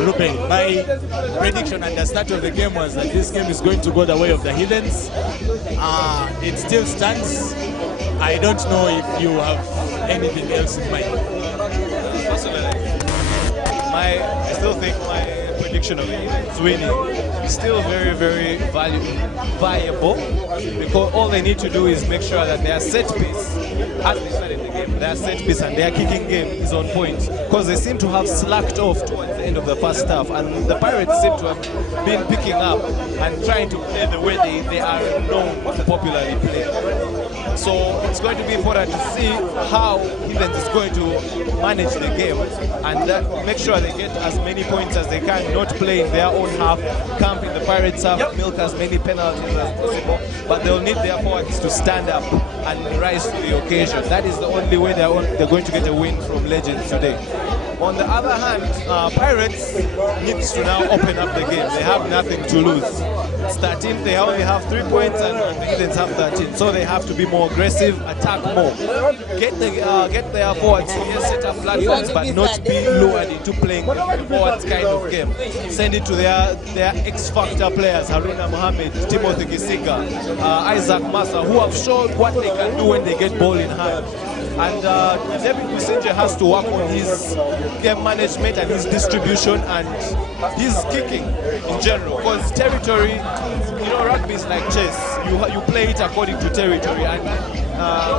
Ruben, my prediction at the start of the game was that this game is going to go the way of the Heathens. It still stands. I don't know if you have anything else in mind. Personally, I still think my prediction of it winning is still very, very viable, because all they need to do is make sure that their set piece, as they started the game, their set piece and their kicking game is on point, because they seem to have slacked off towards the end of the first half, and the Pirates seem to have been picking up and trying to play the way they are known to popularly play. So it's going to be important to see how Heathens is going to manage the game and make sure they get as many points as they can, not play in their own half, camp in the Pirates half, milk as many penalties as possible, but they'll need their forwards to stand up and rise to the occasion. That is the only way they're going to get a win from Legends today. On the other hand, Pirates needs to now open up the game. They have nothing to lose. It's 13, they only have 3 points, and the Heathens have 13. So they have to be more aggressive, attack more. Get their forwards to set up platforms, but not be lured into playing the forwards kind of game. Send it to their X-factor players, Haruna Mohammed, Timothy Gisiga, Isaac Massa, who have shown what they can do when they get ball in hand. And David Businje has to work on his game management and his distribution and his kicking in general, because territory, rugby is like chess. You play it according to territory, and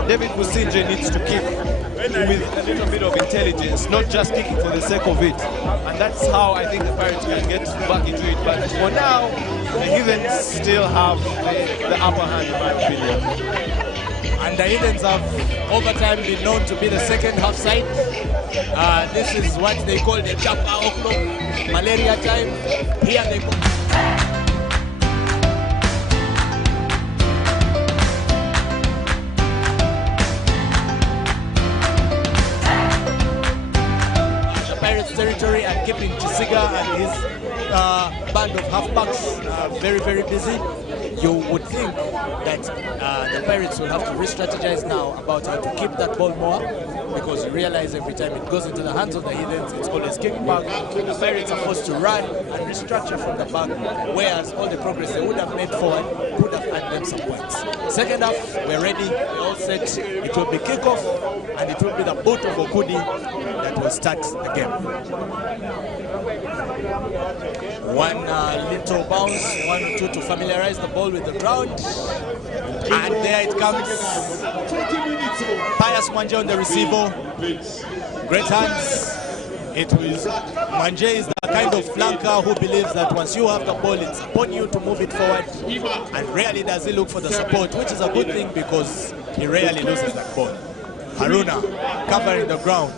David Businje needs to kick with a little bit of intelligence, not just kicking for the sake of it. And that's how I think the Pirates can get back into it. But for now, the Heathens still have the upper hand, in my opinion. And the Heathens have over time been known to be the second half side. This is what they call the Chapa Oklo, malaria time. Here they go. The Pirates territory and keeping Chisiga and his band of halfbacks very, very busy. You would think that the Pirates will have to re-strategize now about how to keep that ball more, because you realize every time it goes into the hands of the Heathens, it's always kicked back. The Pirates are forced to run and restructure from the back, whereas all the progress they would have made forward could have had them some points. Second half, we're ready, we're all set. It will be kickoff, and it will be the boot of Okudi that will start the game. One little bounce, 1 or 2 to familiarize the ball with the ground. And there it comes. Pius Mwanje on the receiver. Great hands. It was Manje is the kind of flanker who believes that once you have the ball, it's upon you to move it forward, and rarely does he look for the support, which is a good thing because he rarely loses that ball. Haruna covering the ground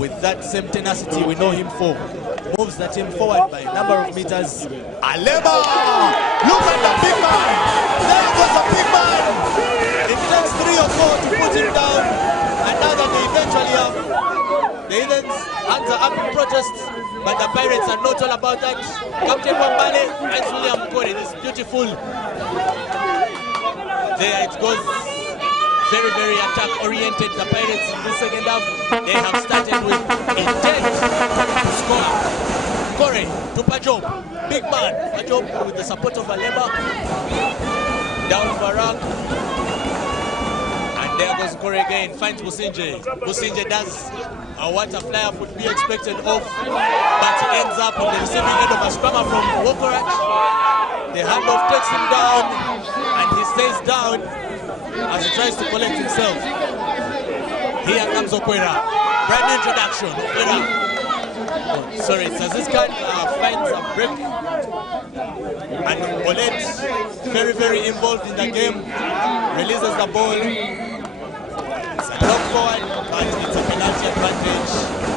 with that same tenacity we know him for. Moves the team forward by a number of meters. Alema! Look at the big man! There goes the big man! It takes 3 or 4 to put him down, and now that they eventually have, the Heathens' hands are up in protest, but the Pirates are not all about that. Captain Wambale and William Kore, this beautiful. There it goes. Very, very attack-oriented. The Pirates in the second half, they have started with intent to score. Kore to Pajob, big man. Pajob with the support of Aleba. Down Barak. And there goes Kore again, finds Businje. Businje does what a flyer would be expected of, but he ends up on the receiving end of a scrummer from Wokorach. The handoff takes him down, and he stays down as he tries to collect himself. Here comes Okwera. Brand new introduction. Okwera. Oh, sorry, Saziskan finds a break. And Olet, very, very involved in the game, releases the ball. It's a long forward, but it's a penalty advantage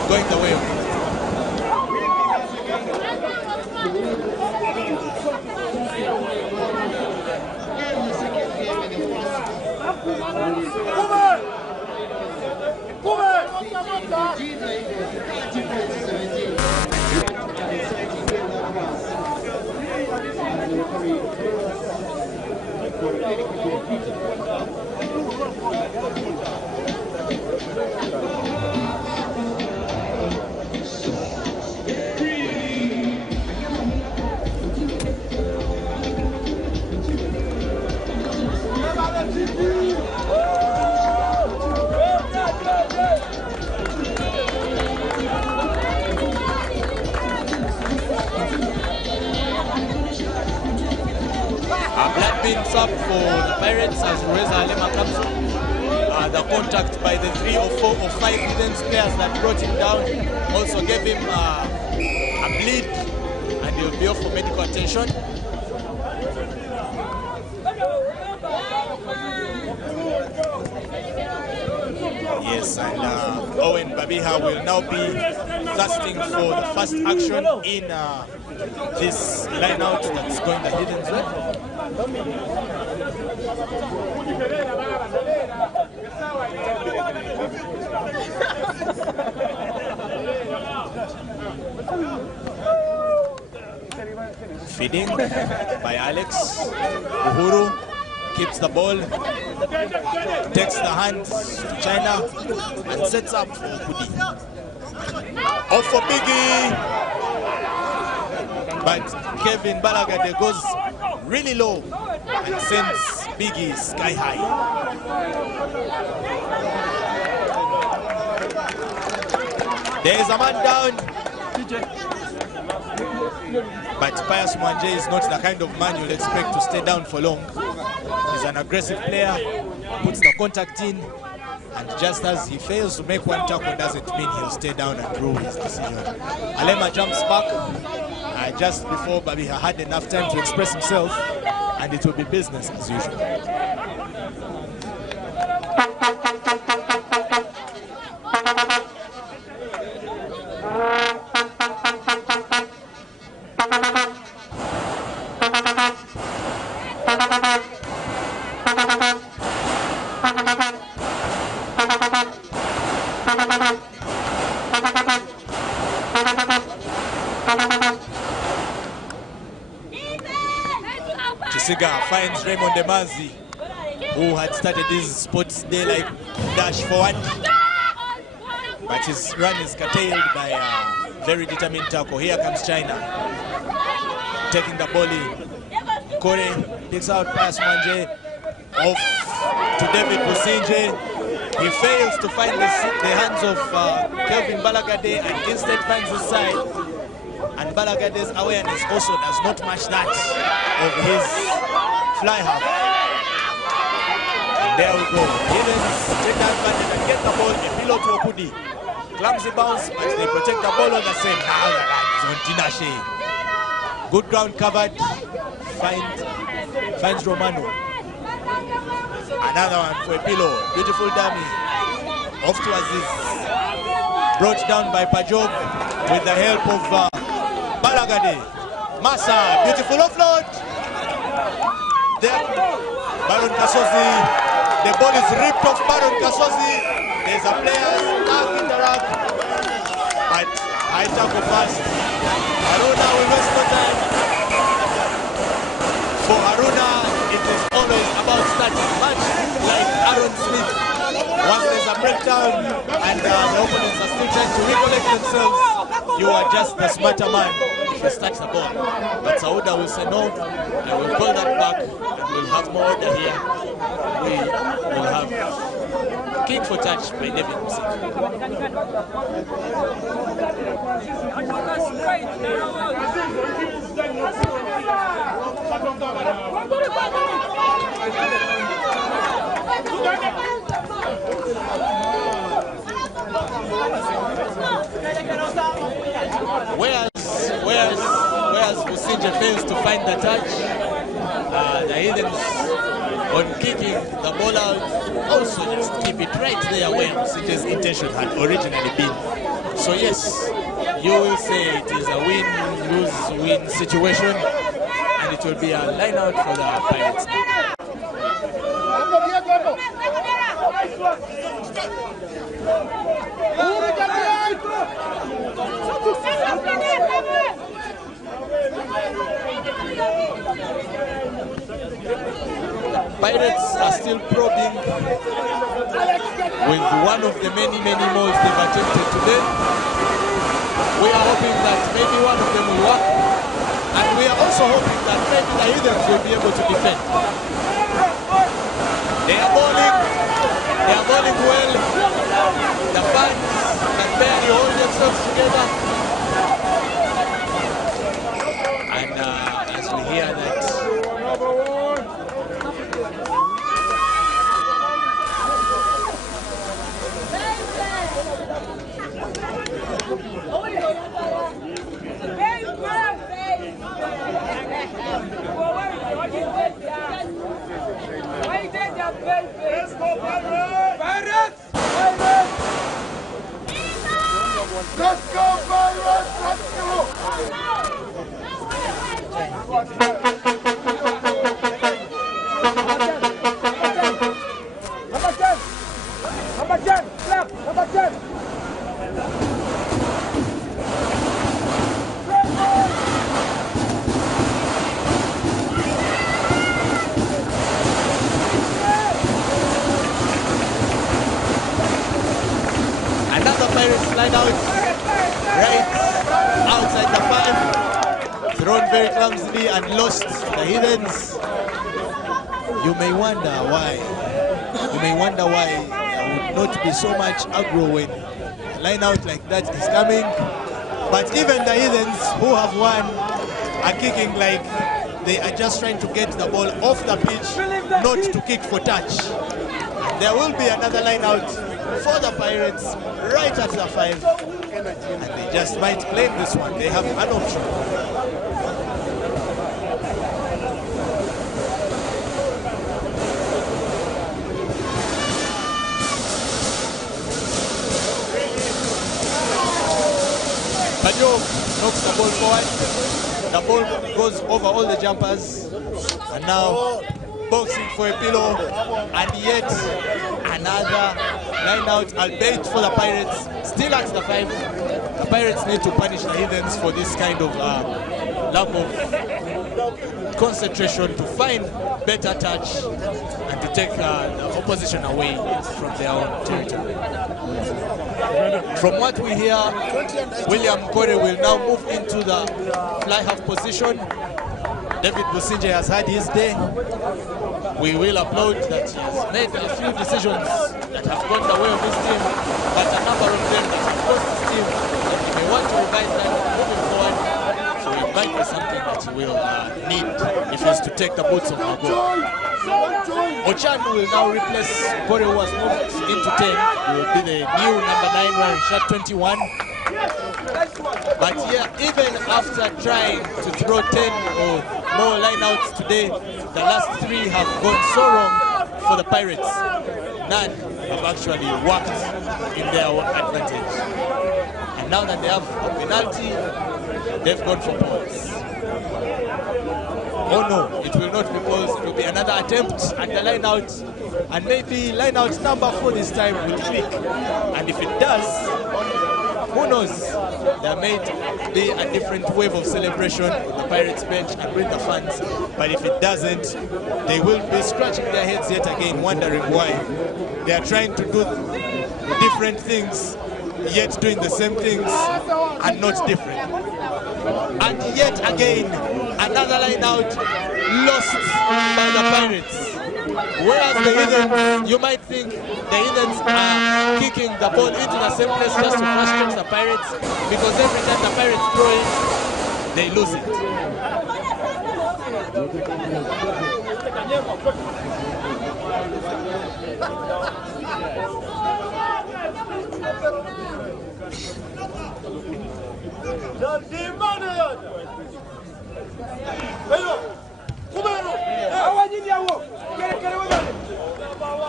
going the way of it. Up for the Pirates as Reza Alema comes in. The contact by the 3 or 4 or 5 Heathens players that brought him down also gave him a bleed, and he'll be off for medical attention. Yes, and Owen Babiha will now be thirsting for the first action in this line-out that's going the Heathens way. Feeding by Alex. Uhuru keeps the ball, takes the hands to China, and sets up for Kudi. Off for Biggie, but Kevin Balagade goes really low and sends Biggie sky high. There's a man down. But Pius Mwanje is not the kind of man you'll expect to stay down for long. He's an aggressive player, puts the contact in, and just as he fails to make one tackle doesn't mean he'll stay down and rule his decision. Alema jumps back just before Babiha had enough time to express himself, and it will be business as usual. Chisiga finds Raymond Demazi, who had started his sports day like dash forward, but his run is curtailed by a very determined tackle. Here comes China, taking the ball in. Kore picks out past Mwanje, off to David Businje. He fails to find the hands of Kelvin Balagade and instead finds his side. And Balagade's awareness also does not match that of his fly half. And there we go. Heathens take that advantage and get the ball, a pillow to Okudi. Clumsy bounce, but they protect the ball on the same. Now the line is on Tinashe. Good ground covered. Finds Romano. Another one for a pillow. Beautiful dummy. Off to Aziz. Brought down by Pajov with the help of Balagade. Massa, beautiful offload. There, Baron Kasozi. The ball is ripped off Baron Kasozi. There's a player stuck in the ruck. But high tackle fast. Haruna will waste no time. For Haruna, it is always about starting much like Aaron Smith. Once there's a breakdown and the opponents are still trying to recollect themselves, you are just the smarter man if you start the ball. But Sauda will say no, I will call that back and we'll have more order here. We will have kick for touch by David Musi. Whereas Musinje fails to find the touch, the Heathens on kicking the ball out also just keep it right there where Musinje's intention had originally been. So yes, you will say it is a win-lose-win situation, and it will be a line out for the Pirates now. Pirates are still probing with one of the many moves they've attempted today. We are hoping that maybe one of them will work, and we are also hoping that maybe the Heathens will be able to defend. They are bowling well. The fans can barely hold themselves together. And as we hear that Let's go, Pirates! Let's go! Number 10! Left! Number 10! another Pirates line out. Right outside the 5, thrown very clumsily and lost the Heathens. You may wonder why. There would not be so much aggro when a line out like that is coming. But even the Heathens, who have won, are kicking like they are just trying to get the ball off the pitch, not to kick for touch. There will be another line out for the Pirates right at the 5, and they just might claim this one. They have an option. Pajov knocks the ball forward. The ball goes over all the jumpers, and now boxing for a pillow, and yet another line out, albeit for the Pirates, still at the 5. The Pirates need to punish the Heathens for this kind of lack of concentration to find better touch and to take the opposition away from their own territory. From what we hear, William Kore will now move into the fly half position. David Musinje has had his day. We will applaud that he has made a few decisions that have gone the way of his team, but a number of them that have cost his team, and he may want to revise them moving forward. So it might be something that he will need if he is to take the boots of our goal. Ochan will now replace Kore, who was moved into 10. He will be the new number 9 wearing shirt 21. But yeah, even after trying to throw 10 or more lineouts today, the last 3 have gone so wrong for the Pirates. None have actually worked in their advantage. And now that they have a penalty, they've gone for balls. Oh no, it will not be balls. It will be another attempt at the lineout. And maybe lineout number 4 this time will click. And if it does, who knows? There may be a different wave of celebration on the Pirates bench and with the fans. But if it doesn't, they will be scratching their heads yet again, wondering why. They are trying to do different things, yet doing the same things and not different. And yet again, another line out lost by the Pirates. Whereas the Heathens, you might think the Heathens are kicking the ball into the same place just to frustrate the Pirates, because every time the Pirates throw it, they lose it.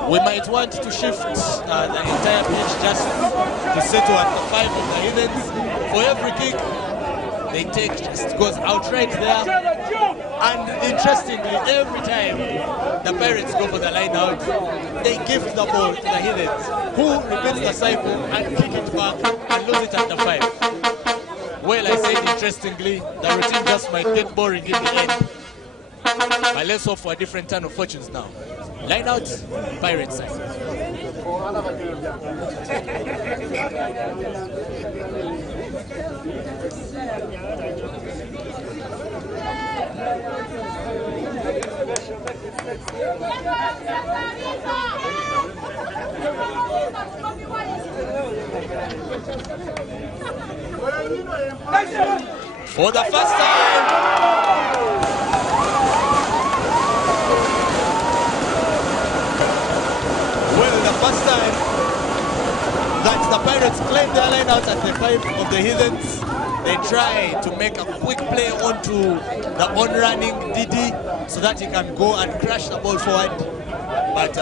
We might want to shift the entire pitch just to settle at the 5 of the Heathens. For every kick they take, just goes outright there. And interestingly, every time the Pirates go for the line out, they give the ball to the Heathens, who repeats the cycle and kick it back and lose it at the 5. Well, I said interestingly, the routine just might get boring in the end. But let's hope for a different turn of fortunes now. Line out, Pirates side. For the first time, first time that the Pirates claim their line out at the 5 of the Heathens. They try to make a quick play onto the on-running Didi so that he can go and crash the ball forward. But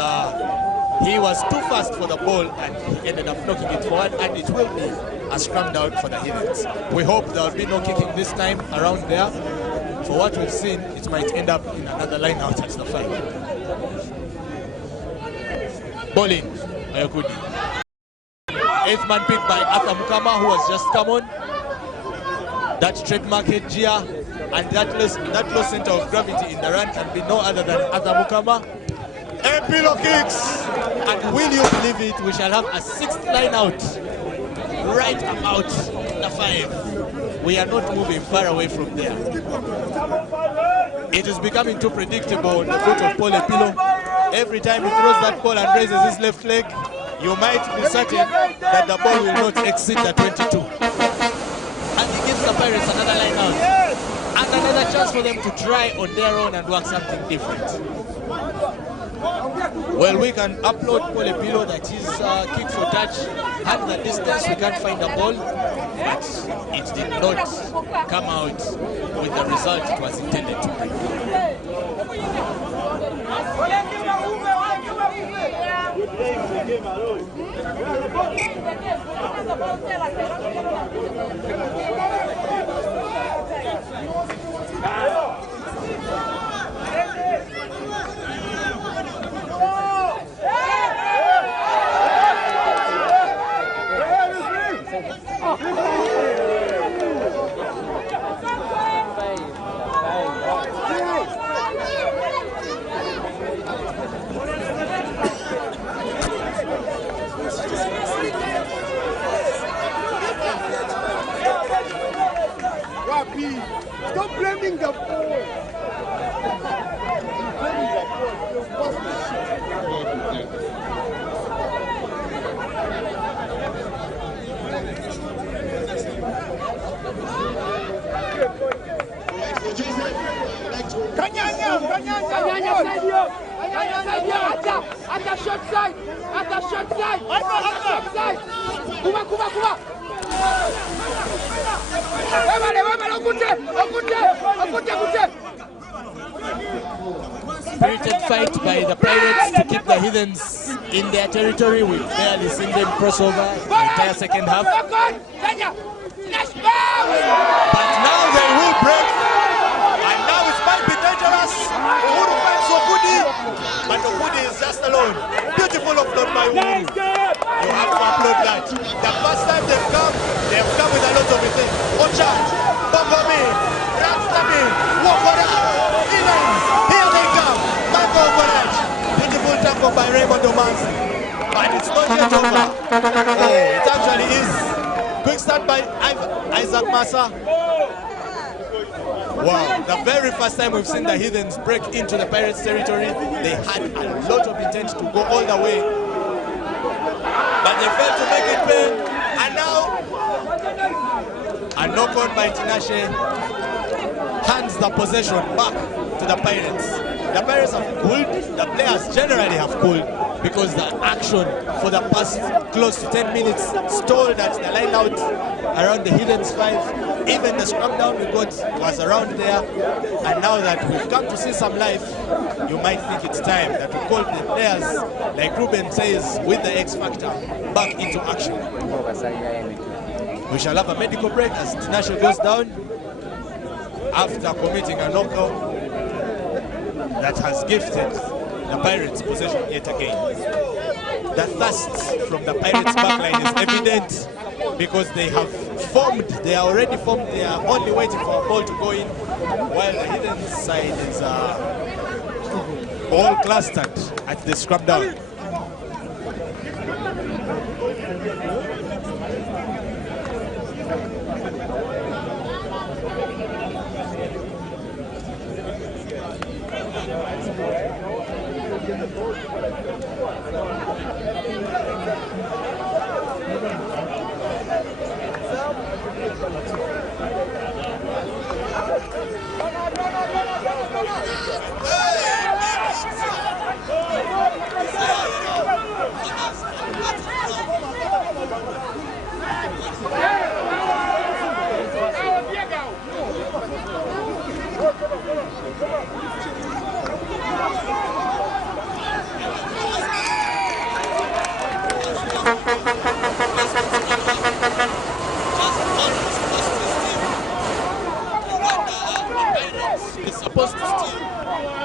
he was too fast for the ball and he ended up knocking it forward, and it will be a scrum down for the Heathens. We hope there will be no kicking this time around there. For what we've seen, it might end up in another line out at the 5. Bowling, Ayokudi. 8th man picked by Arthur Mukama, who has just come on. That trademark headgear and that low center of gravity in the run can be no other than Arthur Mukama. A pillow kicks, and will you believe it, we shall have a 6th line out right about the 5. We are not moving far away from there. It is becoming too predictable on the foot of Paul Epilo. Every time he throws that ball and raises his left leg, you might be certain that the ball will not exceed the 22. And he gives the Pirates another line out. And another chance for them to try on their own and work something different. Well, we can upload Paul Epilo that his kick for touch had the distance, we can't find the ball, but it did not come out with the result it was intended to bring. Stop blaming the ball. Kanyanya, At the short side. At the short side. At the short side. Kuba. Spirited fight by the Pirates to keep the Heathens in their territory. We've barely seen them cross over the entire second half. But now they will break. And now it might be dangerous. Uhuru finds Okudi. But Okudi is just alone. Beautiful offload by Uhuru. You have to upload that. The first time they've come with a lot of everything. Ocha, Bongomi, Ramstami, Wokora, Heathens. Here they come. Michael Okoraj. Beautiful tackle by Raymond Omansi. But it's not yet over. Oh, it actually is. Quick start by Isaac Massa. Wow, the very first time we've seen the Heathens break into the Pirates' territory, they had a lot of intent to go all the way. But they failed to make it pay. And now, a knock-on by Tinashe hands the possession back to the Pirates. The Pirates have cooled, the players generally have cooled, because the action for the past close to 10 minutes stalled at the line out around the Heathens 5. Even the scrum down we got was around there. And now that we've come to see some life, you might think it's time that we call the players, like Ruben says, with the X factor, back into action. We shall have a medical break as Tinashe goes down after committing a knockout that has gifted the Pirates possession yet again. The thirst from the Pirates backline is evident because they have formed, they are already formed, they are only waiting for a ball to go in, while the Hidden side is all clustered at the scrum down.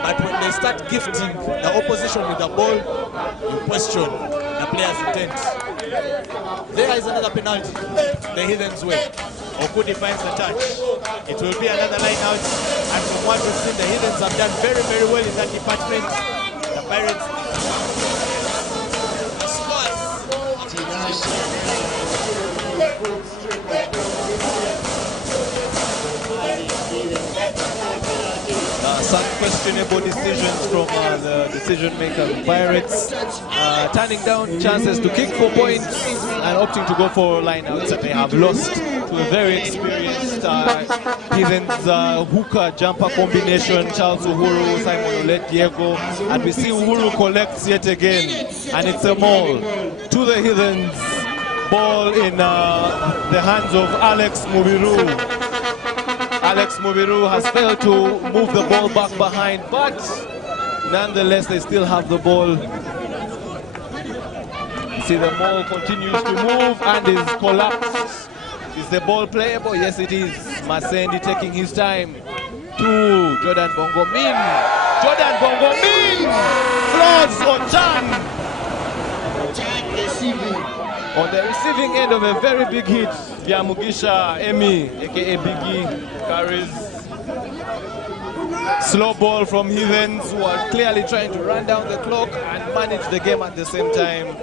But when they start gifting the opposition with the ball, you question the player's intent. There is another penalty. The Heathens way. Okudi finds the touch. It will be another line out. And from what we've seen, the Heathens have done very, very well in that department. The Pirates. Some questionable decisions from the decision maker Pirates, turning down chances to kick for points and opting to go for lineouts that they have lost to a very experienced Heathens hooker jumper combination, Charles Uhuru, Simon Olet, Diego, and we see Uhuru collects yet again, and it's a maul to the Heathens. Ball in the hands of Alex Mubiru. Alex Mubiru has failed to move the ball back behind, but nonetheless they still have the ball. See, the ball continues to move and is collapsed. Is the ball playable? Yes, it is. Masendi taking his time to Jordan Bongomin. Jordan Bongomin floors Ochan. On the receiving end of a very big hit, Yamugisha Emi, aka Biggie, carries slow ball from Heathens, who are clearly trying to run down the clock and manage the game at the same time.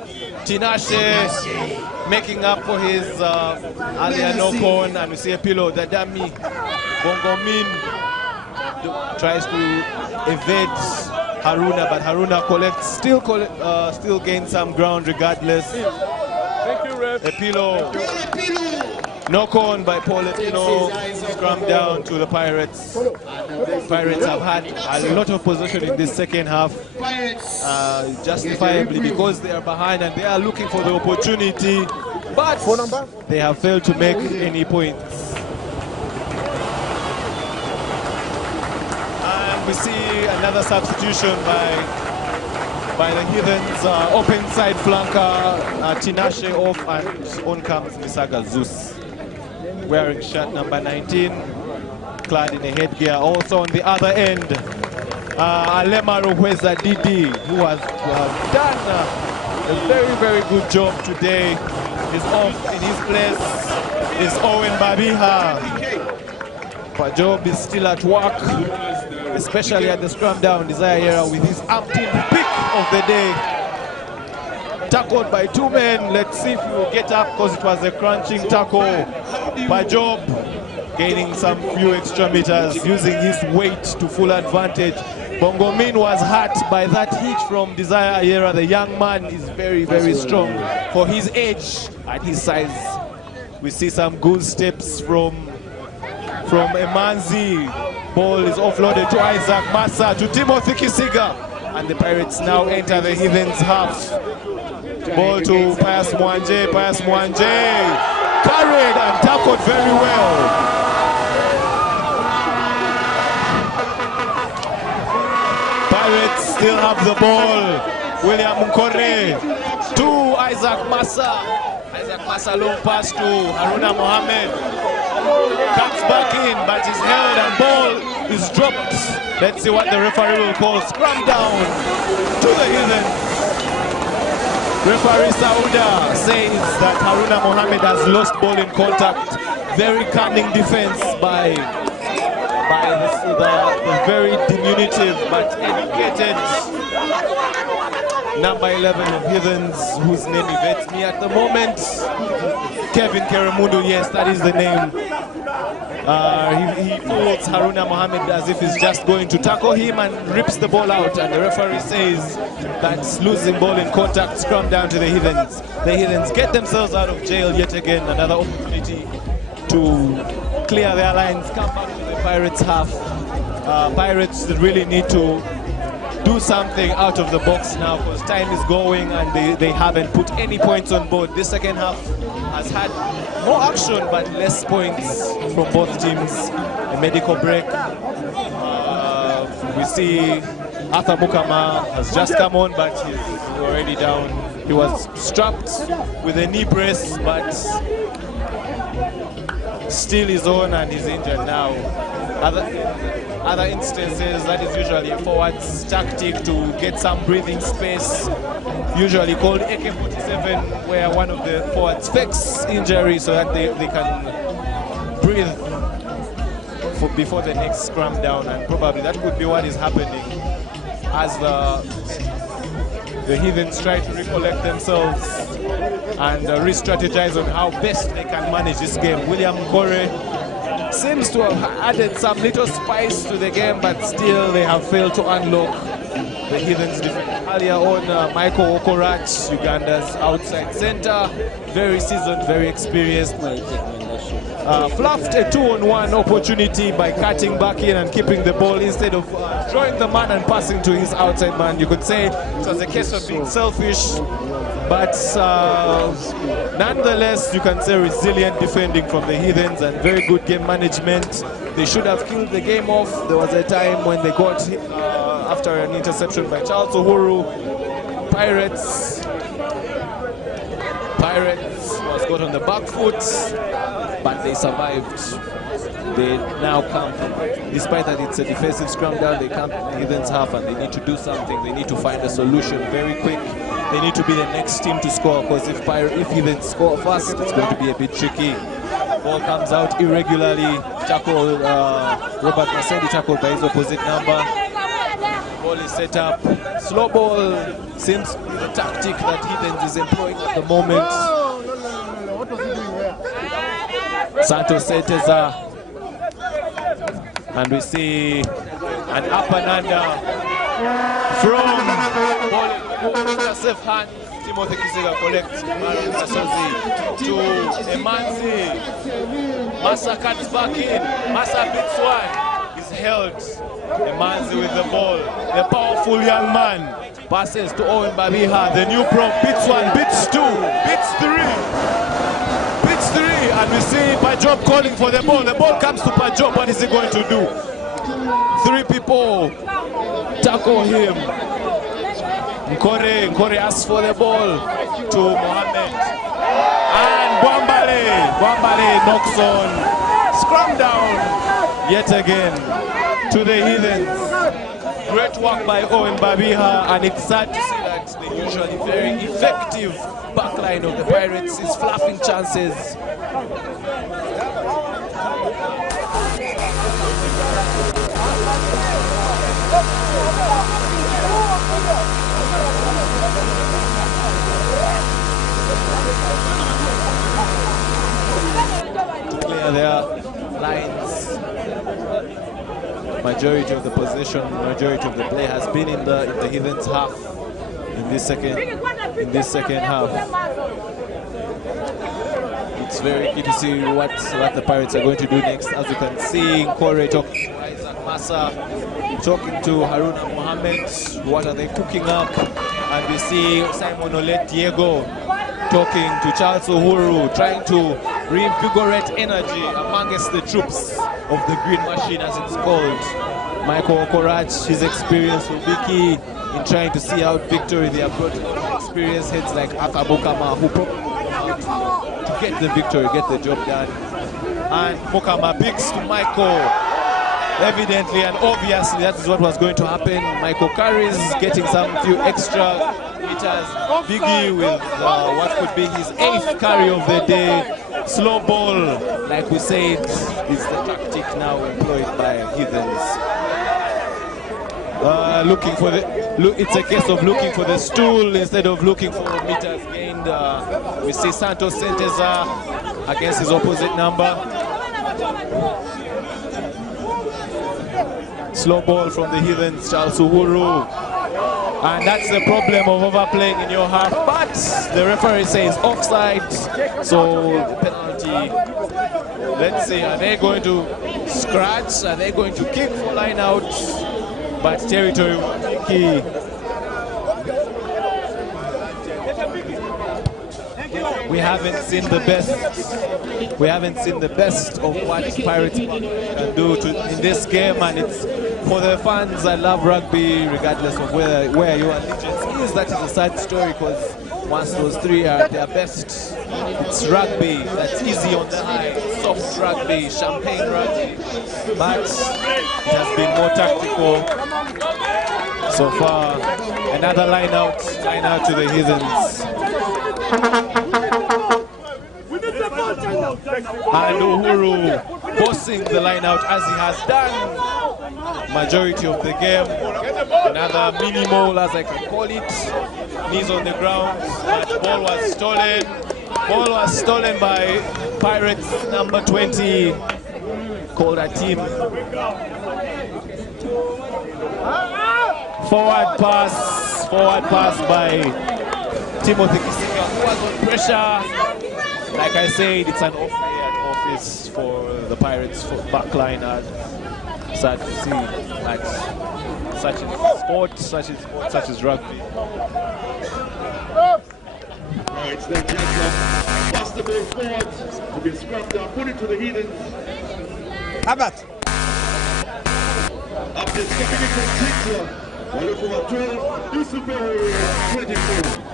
Tinashe making up for his earlier knock-on, and we see a pillow, the dummy. Bongomin tries to evade Haruna, but Haruna collects, still gains some ground regardless. Thank you, Ref. Epilo Knock on by Pauletino, scrum down to the Pirates. Pirates have had a lot of possession in this second half, justifiably because they are behind and they are looking for the opportunity, but they have failed to make any points. And we see another substitution by the Heathens, open side flanker, Tinashe off, and on comes Misaga Zeus, wearing shirt number 19, clad in a headgear. Also on the other end, Alema Rohweza Didi, who has done a very, very good job today. Is off in his place is Owen Babiha. Pajob is still at work, especially at the scrum down. Desire Yera with his umpteenth pick of the day. Tackled by two men. Let's see if he will get up because it was a crunching tackle. Pajob gaining some few extra meters, using his weight to full advantage. Bongomin was hurt by that hit from Desire Ayera. The young man is very, very strong for his age and his size. We see some good steps from Emanzi. Ball is offloaded to Isaac Massa, to Timothy Kisiga, and the Pirates now enter the Heathens half. Ball to Pius Mwanje. Pius Mwanje carried and tackled very well. Pirates still have the ball. William Nkore to Isaac Massa. Isaac Massa long pass to Haruna Mohammed. Comes back in, but is held and ball is dropped. Let's see what the referee will call. Scrum down to the Heathens. Referee Sauda says that Haruna Mohammed has lost ball in contact. Very cunning defense by the very diminutive but educated number 11 of Heathens, whose name evades me at the moment. Kevin Keremundu, yes, that is the name. He folds Haruna Mohammed as if he's just going to tackle him and rips the ball out, and the referee says that's losing ball in contact. Scrum down to the Heathens. The Heathens get themselves out of jail yet again. Another opportunity to clear their lines, come back to the Pirates half. Pirates really need to do something out of the box now because time is going and they haven't put any points on board. This second half has had more action but less points from both teams. A medical break. We see Arthur Mukama has just come on, but he's already down. He was strapped with a knee brace, but still is on and he's injured now. Other instances, that is usually a forward's tactic to get some breathing space, usually called AK-47, where one of the forwards fakes injury so that they can breathe before the next scrum down, and probably that could be what is happening as the Heathens try to recollect themselves and re-strategize on how best they can manage this game. William Kore seems to have added some little spice to the game, but still they have failed to unlock the Heathens defense. Earlier on, Michael Okorach, Uganda's outside center, very seasoned, very experienced, fluffed a 2-on-1 opportunity by cutting back in and keeping the ball instead of drawing the man and passing to his outside man. You could say it was a case of being selfish, but nonetheless, you can say resilient defending from the Heathens and very good game management. They should have killed the game off. There was a time when they got after an interception by Charles Uhuru. Pirates was got on the back foot, but they survived. They now come, despite that it's a defensive scrum down, they come to the Heathens half and they need to do something. They need to find a solution very quick. They need to be the next team to score, because if Heathens score fast, it's going to be a bit tricky. Ball comes out irregularly. Tackle, Robert Masendi tackled by his opposite number. Ball is set up. Slow ball seems to be the tactic that Heathens is employing at the moment. What was he doing there? Santos Seteza. And we see an up and under from ball in safe hand. Timothy Kisega collects Mario Sasozi to Emanzi. Massa cuts back in. Massa beats one. He's held. Emanzi with the ball. The powerful young man passes to Owen Babiha. The new prop beats one, beats two, beats three. Beats three. And we see Pajob calling for the ball. The ball comes to Pajob. What is he going to do? Three people tackle him. Nkore asks for the ball to Mohammed. And Gwambale knocks on. Scrum down yet again to the Heathens. Great work by Owen Babiha, and it's sad to see that the usually very effective backline of the Pirates is fluffing chances. To clear their lines. Majority of the possession, majority of the play has been in the Heathens half in this second half. It's very key to see what the Pirates are going to do next. As you can see, Nkore talking to Isaac Massa, talking to Haruna Mohammed. What are they cooking up? And we see Simon Olet Diego talking to Charles Uhuru, trying to reinvigorate energy amongst the troops of the Green Machine, as it's called. Michael Okorach, his experience will be key in trying to see out victory. They have brought experienced heads like Akabukama, who probably to get the victory, get the job done. And Mokama bigs to Michael. Evidently and obviously that is what was going to happen. Michael carries getting some few extra meters. Biggie with what could be his 8th carry of the day. Slow ball, like we said, is the tactic now employed by Heathens. Looking for it's a case of looking for the stool instead of looking for meters gained. We see Santos Senteza against his opposite number. Slow ball from the Heathens, Charles Uhuru. And that's the problem of overplaying in your half. But the referee says offside. So the penalty. Let's see, are they going to scratch? Are they going to kick for line out? But territory will be key. We haven't seen the best. We haven't seen the best of what Pirates can do in this game, and it's for the fans that love rugby, regardless of where your allegiance is. That is a sad story, because once those three are at their best, it's rugby that's easy on the eye, soft rugby, champagne rugby. But it has been more tactical so far. Another line out to the Heathens. And Uhuru bossing the line out as he has done majority of the game. Another minimal, as I can call it. Knees on the ground, but ball was stolen. Ball was stolen by Pirates number 20, called a team. Forward pass by Timothy Kisika, who was on pressure. Like I said, it's an off day at office for the Pirates backline. Sad to see that such is sport, such is rugby. Right, then Jacob, pass the ball forward to be scrubbed up, put it to the Heathens. Abat. Up the stepping in from Tixla. Wonderful 12, Isabel 24.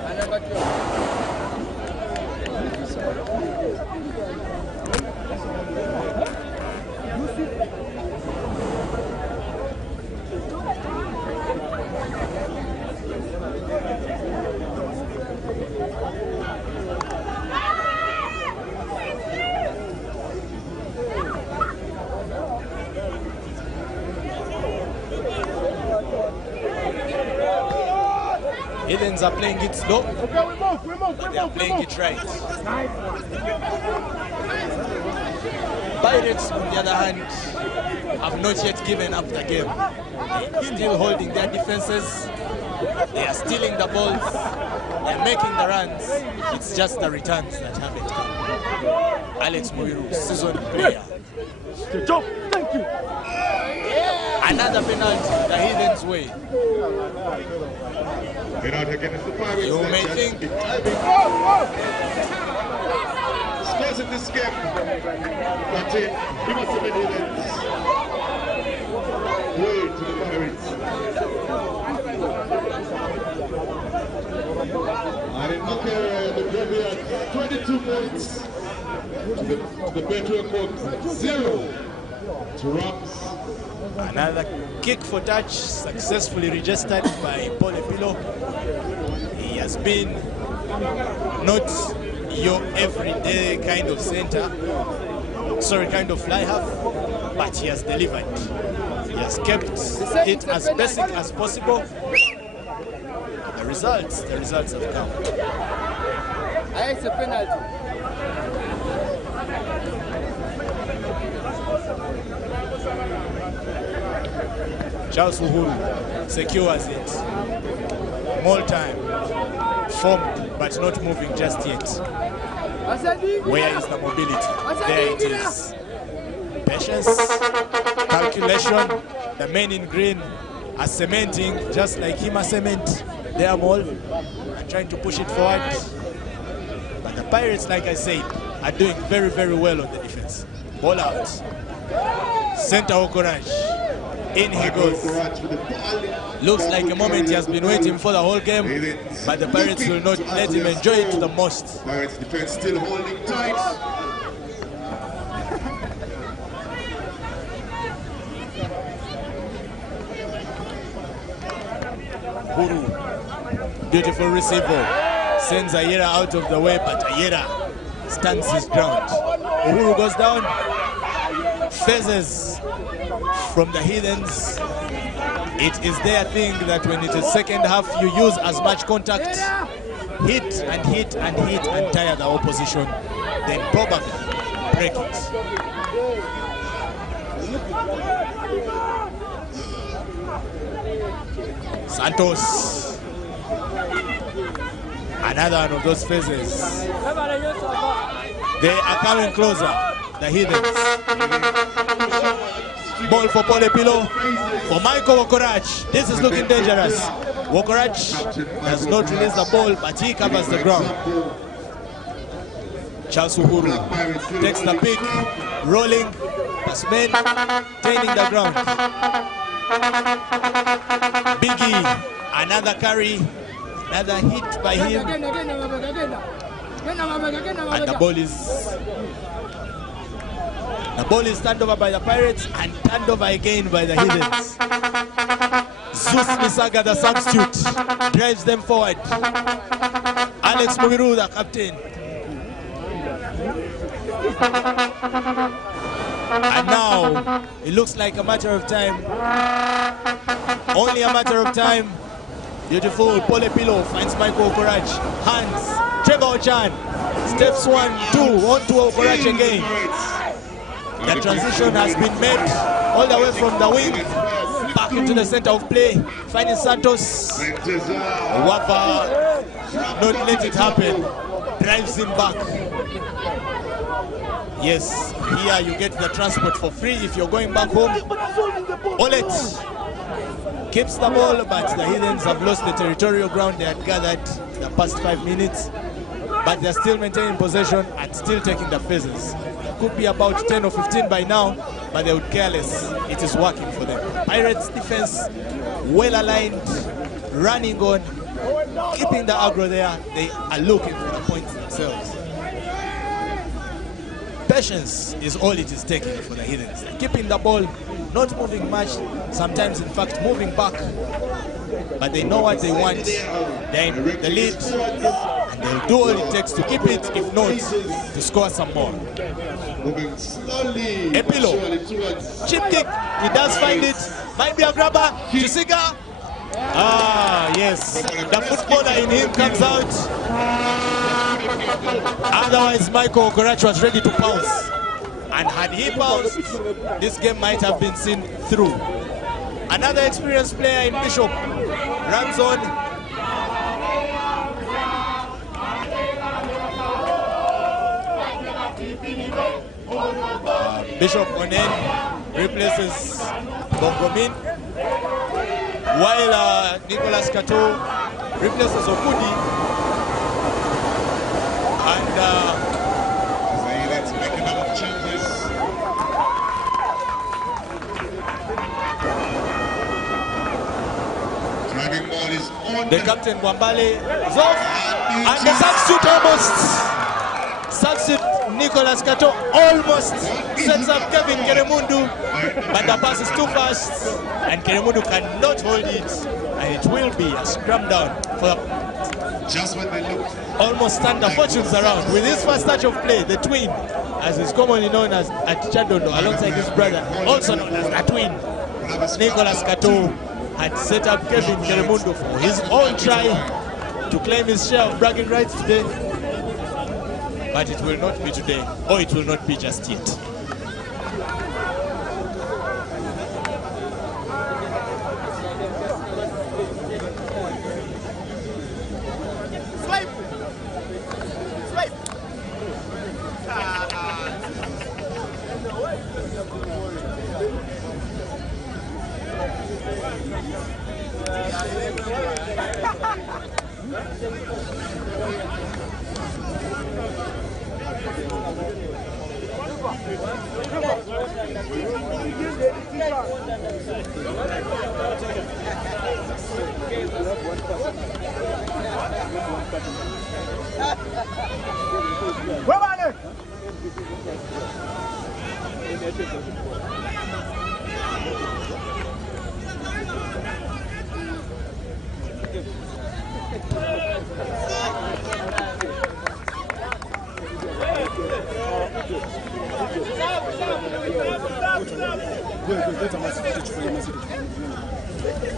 Heathens are playing it slow, but they are playing it right. Pirates, on the other hand, have not yet given up the game. Still holding their defenses, They are stealing the balls. They are making the runs. It's just the returns that haven't come. Alex Muiru, seasoned player. Thank you. Another penalty, the Heathens way. You may think Scores in this game. That's it. Give us a minute. Way to the Pirates. And in Maka, the Graveyard, 22 points to the Patriot 0 to Rams. another kick for touch successfully registered by Polepilo. He has been not your everyday kind of center, kind of fly half, but he has delivered. He has kept it as basic as possible. The results have come. It's a penalty. Charles Uhuru secures it. More time. Formed but not moving just yet. Where is the mobility? There it is. Patience, calculation. The men in green are cementing just like Hima cement their ball and trying to push it forward. But the Pirates, like I said, are doing very, very well on the defense. Ball out. Center Okoraj. In he goes. Looks like a moment he has been waiting for the whole game, but the Pirates will not let him enjoy it to the most. Pirates defense still holding tight. Huru. Beautiful receiver. Sends Ayera out of the way, but Ayera stands his ground. Uhuru goes down. Fezzes from the Heathens. It is their thing that when it is second half, you use as much contact, hit and hit and hit and tire the opposition, then probably break it. Santos. Another one of those phases. They are coming closer, the Heathens. Ball for Polepilo, for Michael Wokorach. This is looking dangerous. Wokorach does not release the ball, but he covers the ground. Charles Uhuru takes the pick, rolling, passman, taining the ground. Biggie, another carry, another hit by him. And the ball is turned over by the Pirates and turned over again by the Heathens. Zeus Misaga, the substitute, drives them forward. Alex Mugiru, the captain. And now, it looks like a matter of time. Only a matter of time. Beautiful. Polepilo finds Michael Okorach. Hands. Trevor Ochan. Steps 1, 2. On to Okorach again. The transition has been made all the way from the wing back into the center of play. Finding Santos. Wafa. Not let it happen. Drives him back. Yes, here you get the transport for free if you're going back home. Olet keeps the ball, but the Heathens have lost the territorial ground they had gathered the past 5 minutes. But they're still maintaining possession and still taking the phases. Could be about 10 or 15 by now, but they would care less. It is working for them. Pirates defense well aligned, running on, keeping the aggro there. They are looking for the points themselves. Patience is all it is taking for the Heathens. Keeping the ball, not moving much, sometimes in fact moving back, but they know what they want. They're in the lead, and they'll do all it takes to keep it, if not, to score some more. Moving slowly. Epilo, chip kick, he does find it, might be a grabber, Chisiga. Ah, yes, the footballer in him comes out. Otherwise, Michael Okorach was ready to pounce. And had he pounced, this game might have been seen through. Another experienced player in Bishop runs on. Bishop Onen replaces Bongomin, while Nicholas Kato replaces Okudi. And let's make another changes. Dragging ball is on. the captain Wambale is off, and the substitute Nicholas Kato almost sets up Kevin Keremundu, but the pass is too fast, and Keremundu cannot hold it, and it will be a scrum down for Just when they look. almost turned the fortunes around. With his first touch of play, the twin, as is commonly known as Chadondo, alongside his brother, also known as a twin, Nicholas Kato had set up Kevin Keremundu for his own try to claim his share of bragging rights today. But it will not be today, or it will not be just yet.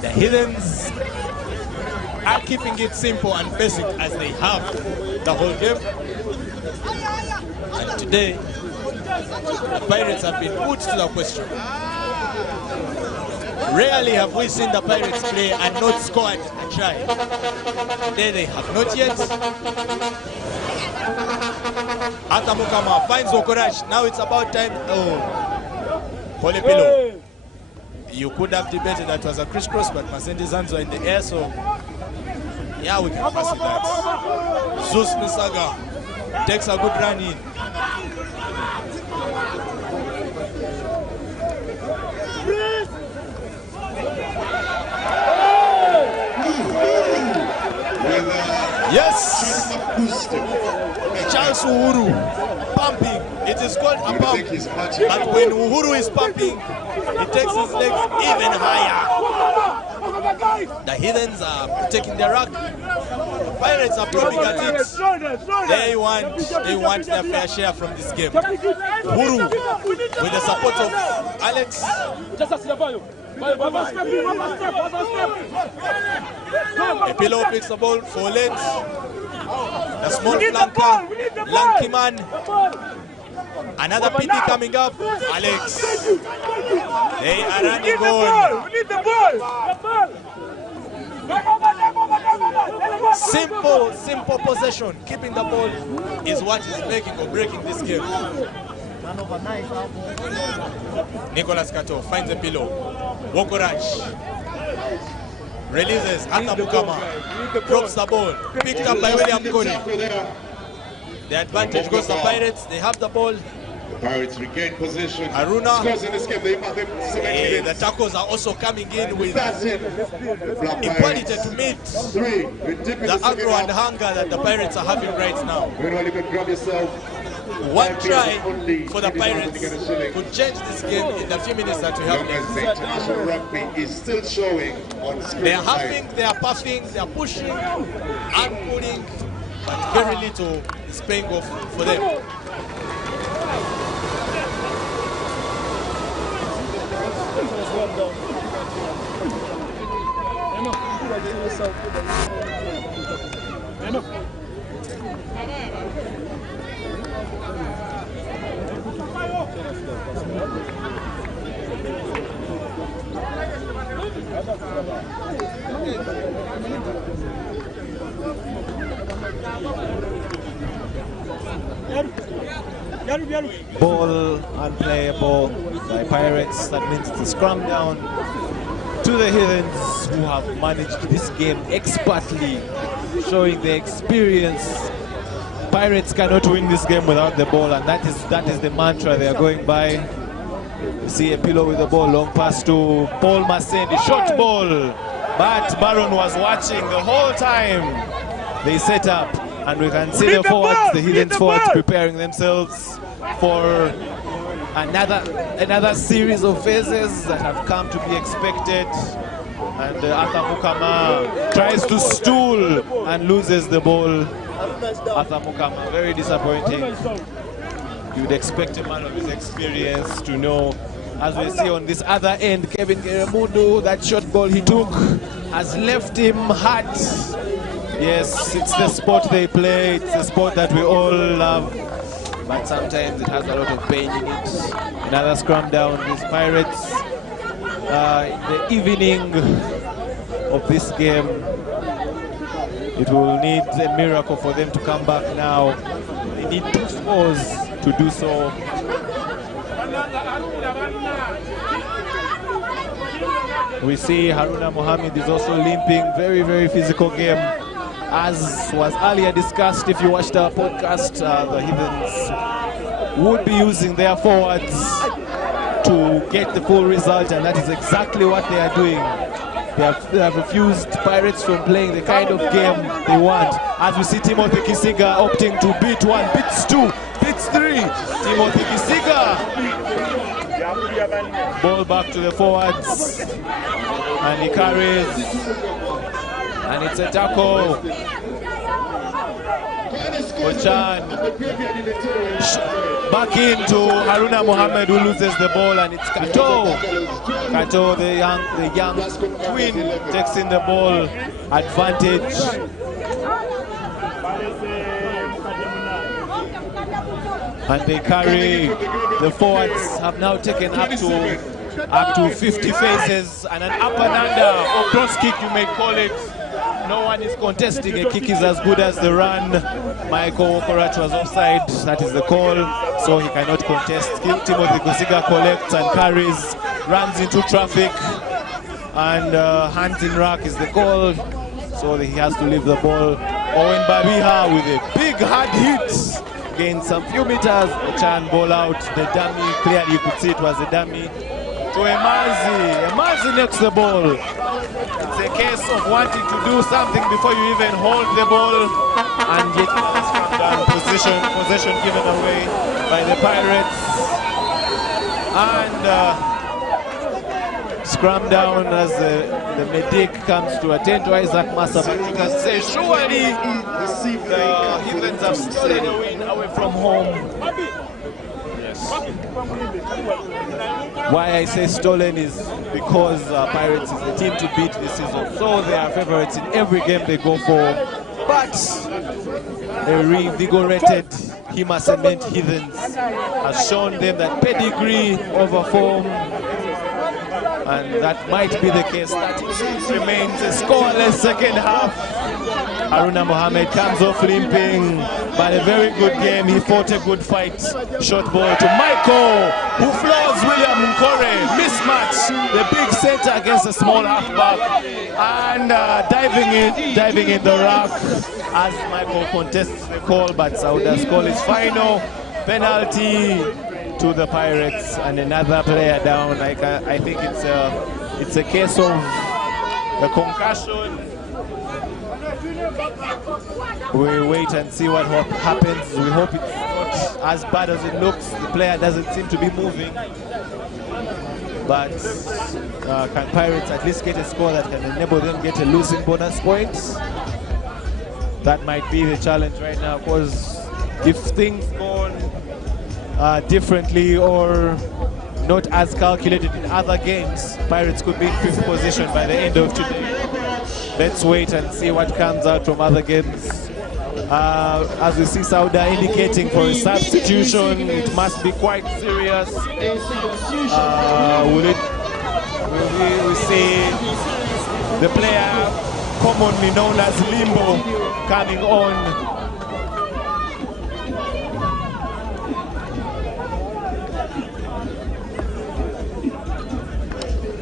The Heathens are keeping it simple and basic as they have the whole game. And today, the Pirates have been put to the question. Rarely have we seen the Pirates play and not scored a try. Today they have not yet. Atamukama finds Okorash. Now it's about time. Oh, Polepilo. You could have debated that was a crisscross, but Masendi's hands were in the air, so yeah, we can pass it that. Zeus Nisaga takes a good run in. Yes! Charles Uhuru pumping. It is called a pump. But when Uhuru is pumping, he takes his legs even higher. The Heathens are taking their rock. The Pirates are probing at it. They want their fair share from this game. Uhuru, with the support of Alex. Epilo picks the ball for length. The small flanker, lanky man. Another PD coming up. Alex. They are running on. Simple possession. Keeping the ball is what is making or breaking this game. Nicholas Kato finds a pillow. Wokoraj releases Atamukama, drops the ball, picked up by William Kone. The advantage goes to the Pirates. They have the ball. The Pirates regain possession. Aruna. Scores in this game. The tackles are also coming in with equality to meet the aggro and hunger that the Pirates are having right now. Grab yourself. One try for the Pirates could change this game in the few minutes that we have left. International rugby is still showing on screen. They are huffing, they are puffing, they are pushing and pulling, but very little is paying off for them. Ball unplayable by Pirates. That means it's a scrum down to the Heathens, who have managed this game expertly, showing their experience. Pirates cannot win this game without the ball, and that is the mantra they are going by. You see a pillow with the ball, long pass to Paul Masendi, short ball, but Baron was watching the whole time. They set up, and we can see the forwards, the Heathens forwards, preparing themselves for another series of phases that have come to be expected. And Arthur Mukama tries to stool and loses the ball. Arthur Mukama, very disappointing. You'd expect a man of his experience to know. As we see on this other end, Kevin Geremudu, that short ball he took has left him hurt. Yes, it's the sport they play, it's the sport that we all love, but sometimes it has a lot of pain in it. Another scrum down, these Pirates in the evening of this game. It will need a miracle for them to come back now. They need 2 scores to do so. We see Haruna Mohammed is also limping. Very, very physical game. As was earlier discussed, if you watched our podcast, the Heathens would be using their forwards to get the full result, and that is exactly what they are doing. They have refused Pirates from playing the kind of game they want. As we see Timothy Kisiga opting to beat 1, beats 2, beats 3. Timothy Kisiga. Ball back to the forwards. And he carries. And it's a tackle. Ochan. Back into Haruna Mohammed, who loses the ball, and it's Kato. Kato, the young twin, takes in the ball. Advantage. And they carry. The forwards have now taken up to 50 faces, and an up and under, or cross kick you may call it. No one is contesting. A kick is as good as the run. Michael Okorat was offside. That is the call, so he cannot contest. Timothy Kisiga collects and carries, runs into traffic, and hands in rack is the call. So he has to leave the ball. Owen Babiha with a big hard hit. Gained some few meters. Ochan ball out. The dummy, clearly you could see it was a dummy. To Emazi. Emazi next the ball. It's a case of wanting to do something before you even hold the ball, and yet possession given away by the Pirates. And scrum down as the medic comes to attend to Isaac Massa. But you can say surely the Heathens have stolen a win away from home. Why I say stolen is because Pirates is the team to beat this season, so they are favorites in every game they go for. But a reinvigorated Hima Heathens has shown them that pedigree over form, and that might be the case. That remains a scoreless second half. Haruna Mohammed comes off limping, but a very good game. He fought a good fight. Short ball to Michael, who floors William Nkore. Mismatch, the big center against a small halfback, and diving in the rock as Michael contests the call, but Sauda's call is final. Penalty to the Pirates, and another player down. I think it's a case of a concussion. We wait and see what happens. We hope it's not as bad as it looks. The player doesn't seem to be moving. But can Pirates at least get a score that can enable them get a losing bonus points? That might be the challenge right now, because if things go differently or not as calculated in other games, Pirates could be in 5th position by the end of today. Let's wait and see what comes out from other games. As we see Sauda indicating for a substitution, it must be quite serious. We see the player commonly known as Limbo coming on.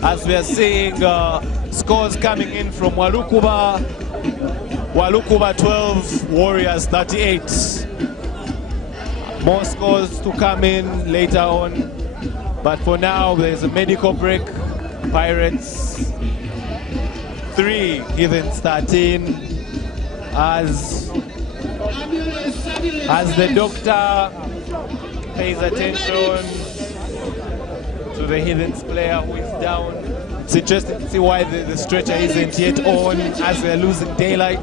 as we are seeing scores coming in from Walukuba. Walukuba 12, Warriors 38. More scores to come in later on, but for now there's a medical break. Pirates 3, Heathens 13. As the doctor pays attention to the Heathens player who is down. It's interesting to see why the stretcher isn't yet on as they're losing daylight.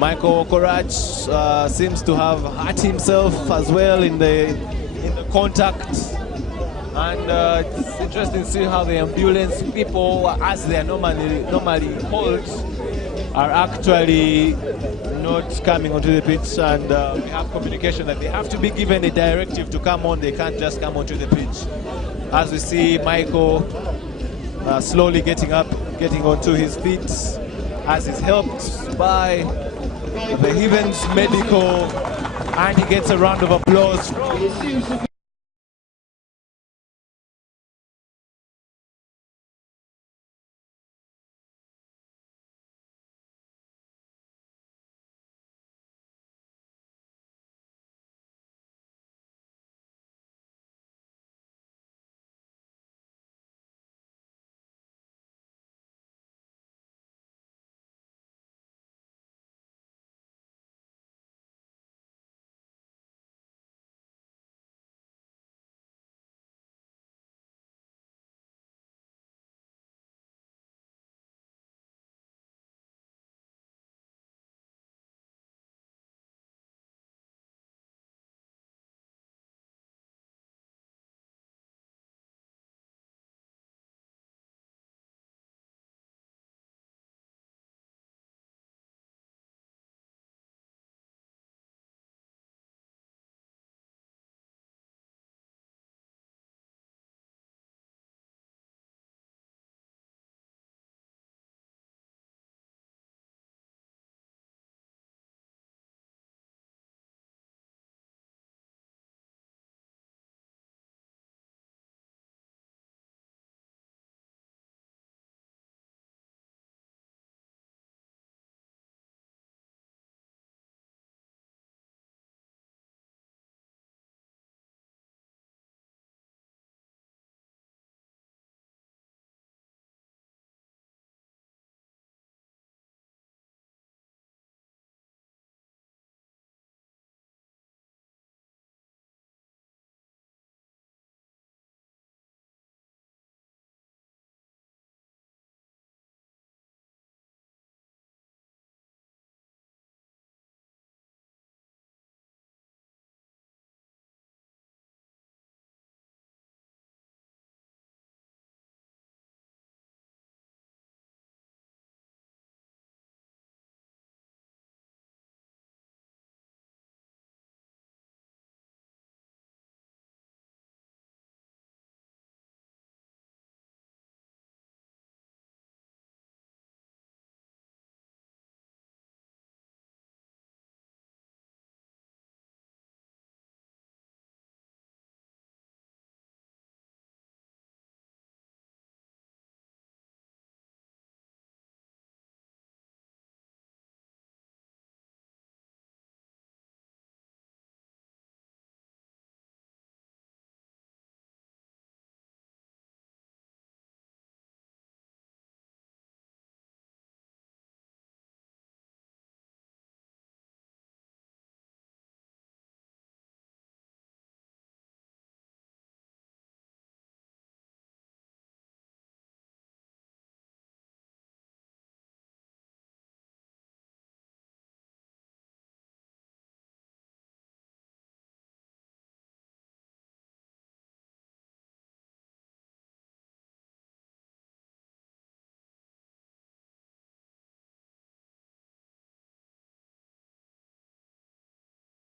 Michael Okorach seems to have hurt himself as well in the contact. And it's interesting to see how the ambulance people, as they are normally called, are actually not coming onto the pitch, and we have communication that they have to be given a directive to come on. They can't just come onto the pitch. As we see Michael slowly getting up, getting onto his feet, as he's helped by the Heathens medical, and he gets a round of applause.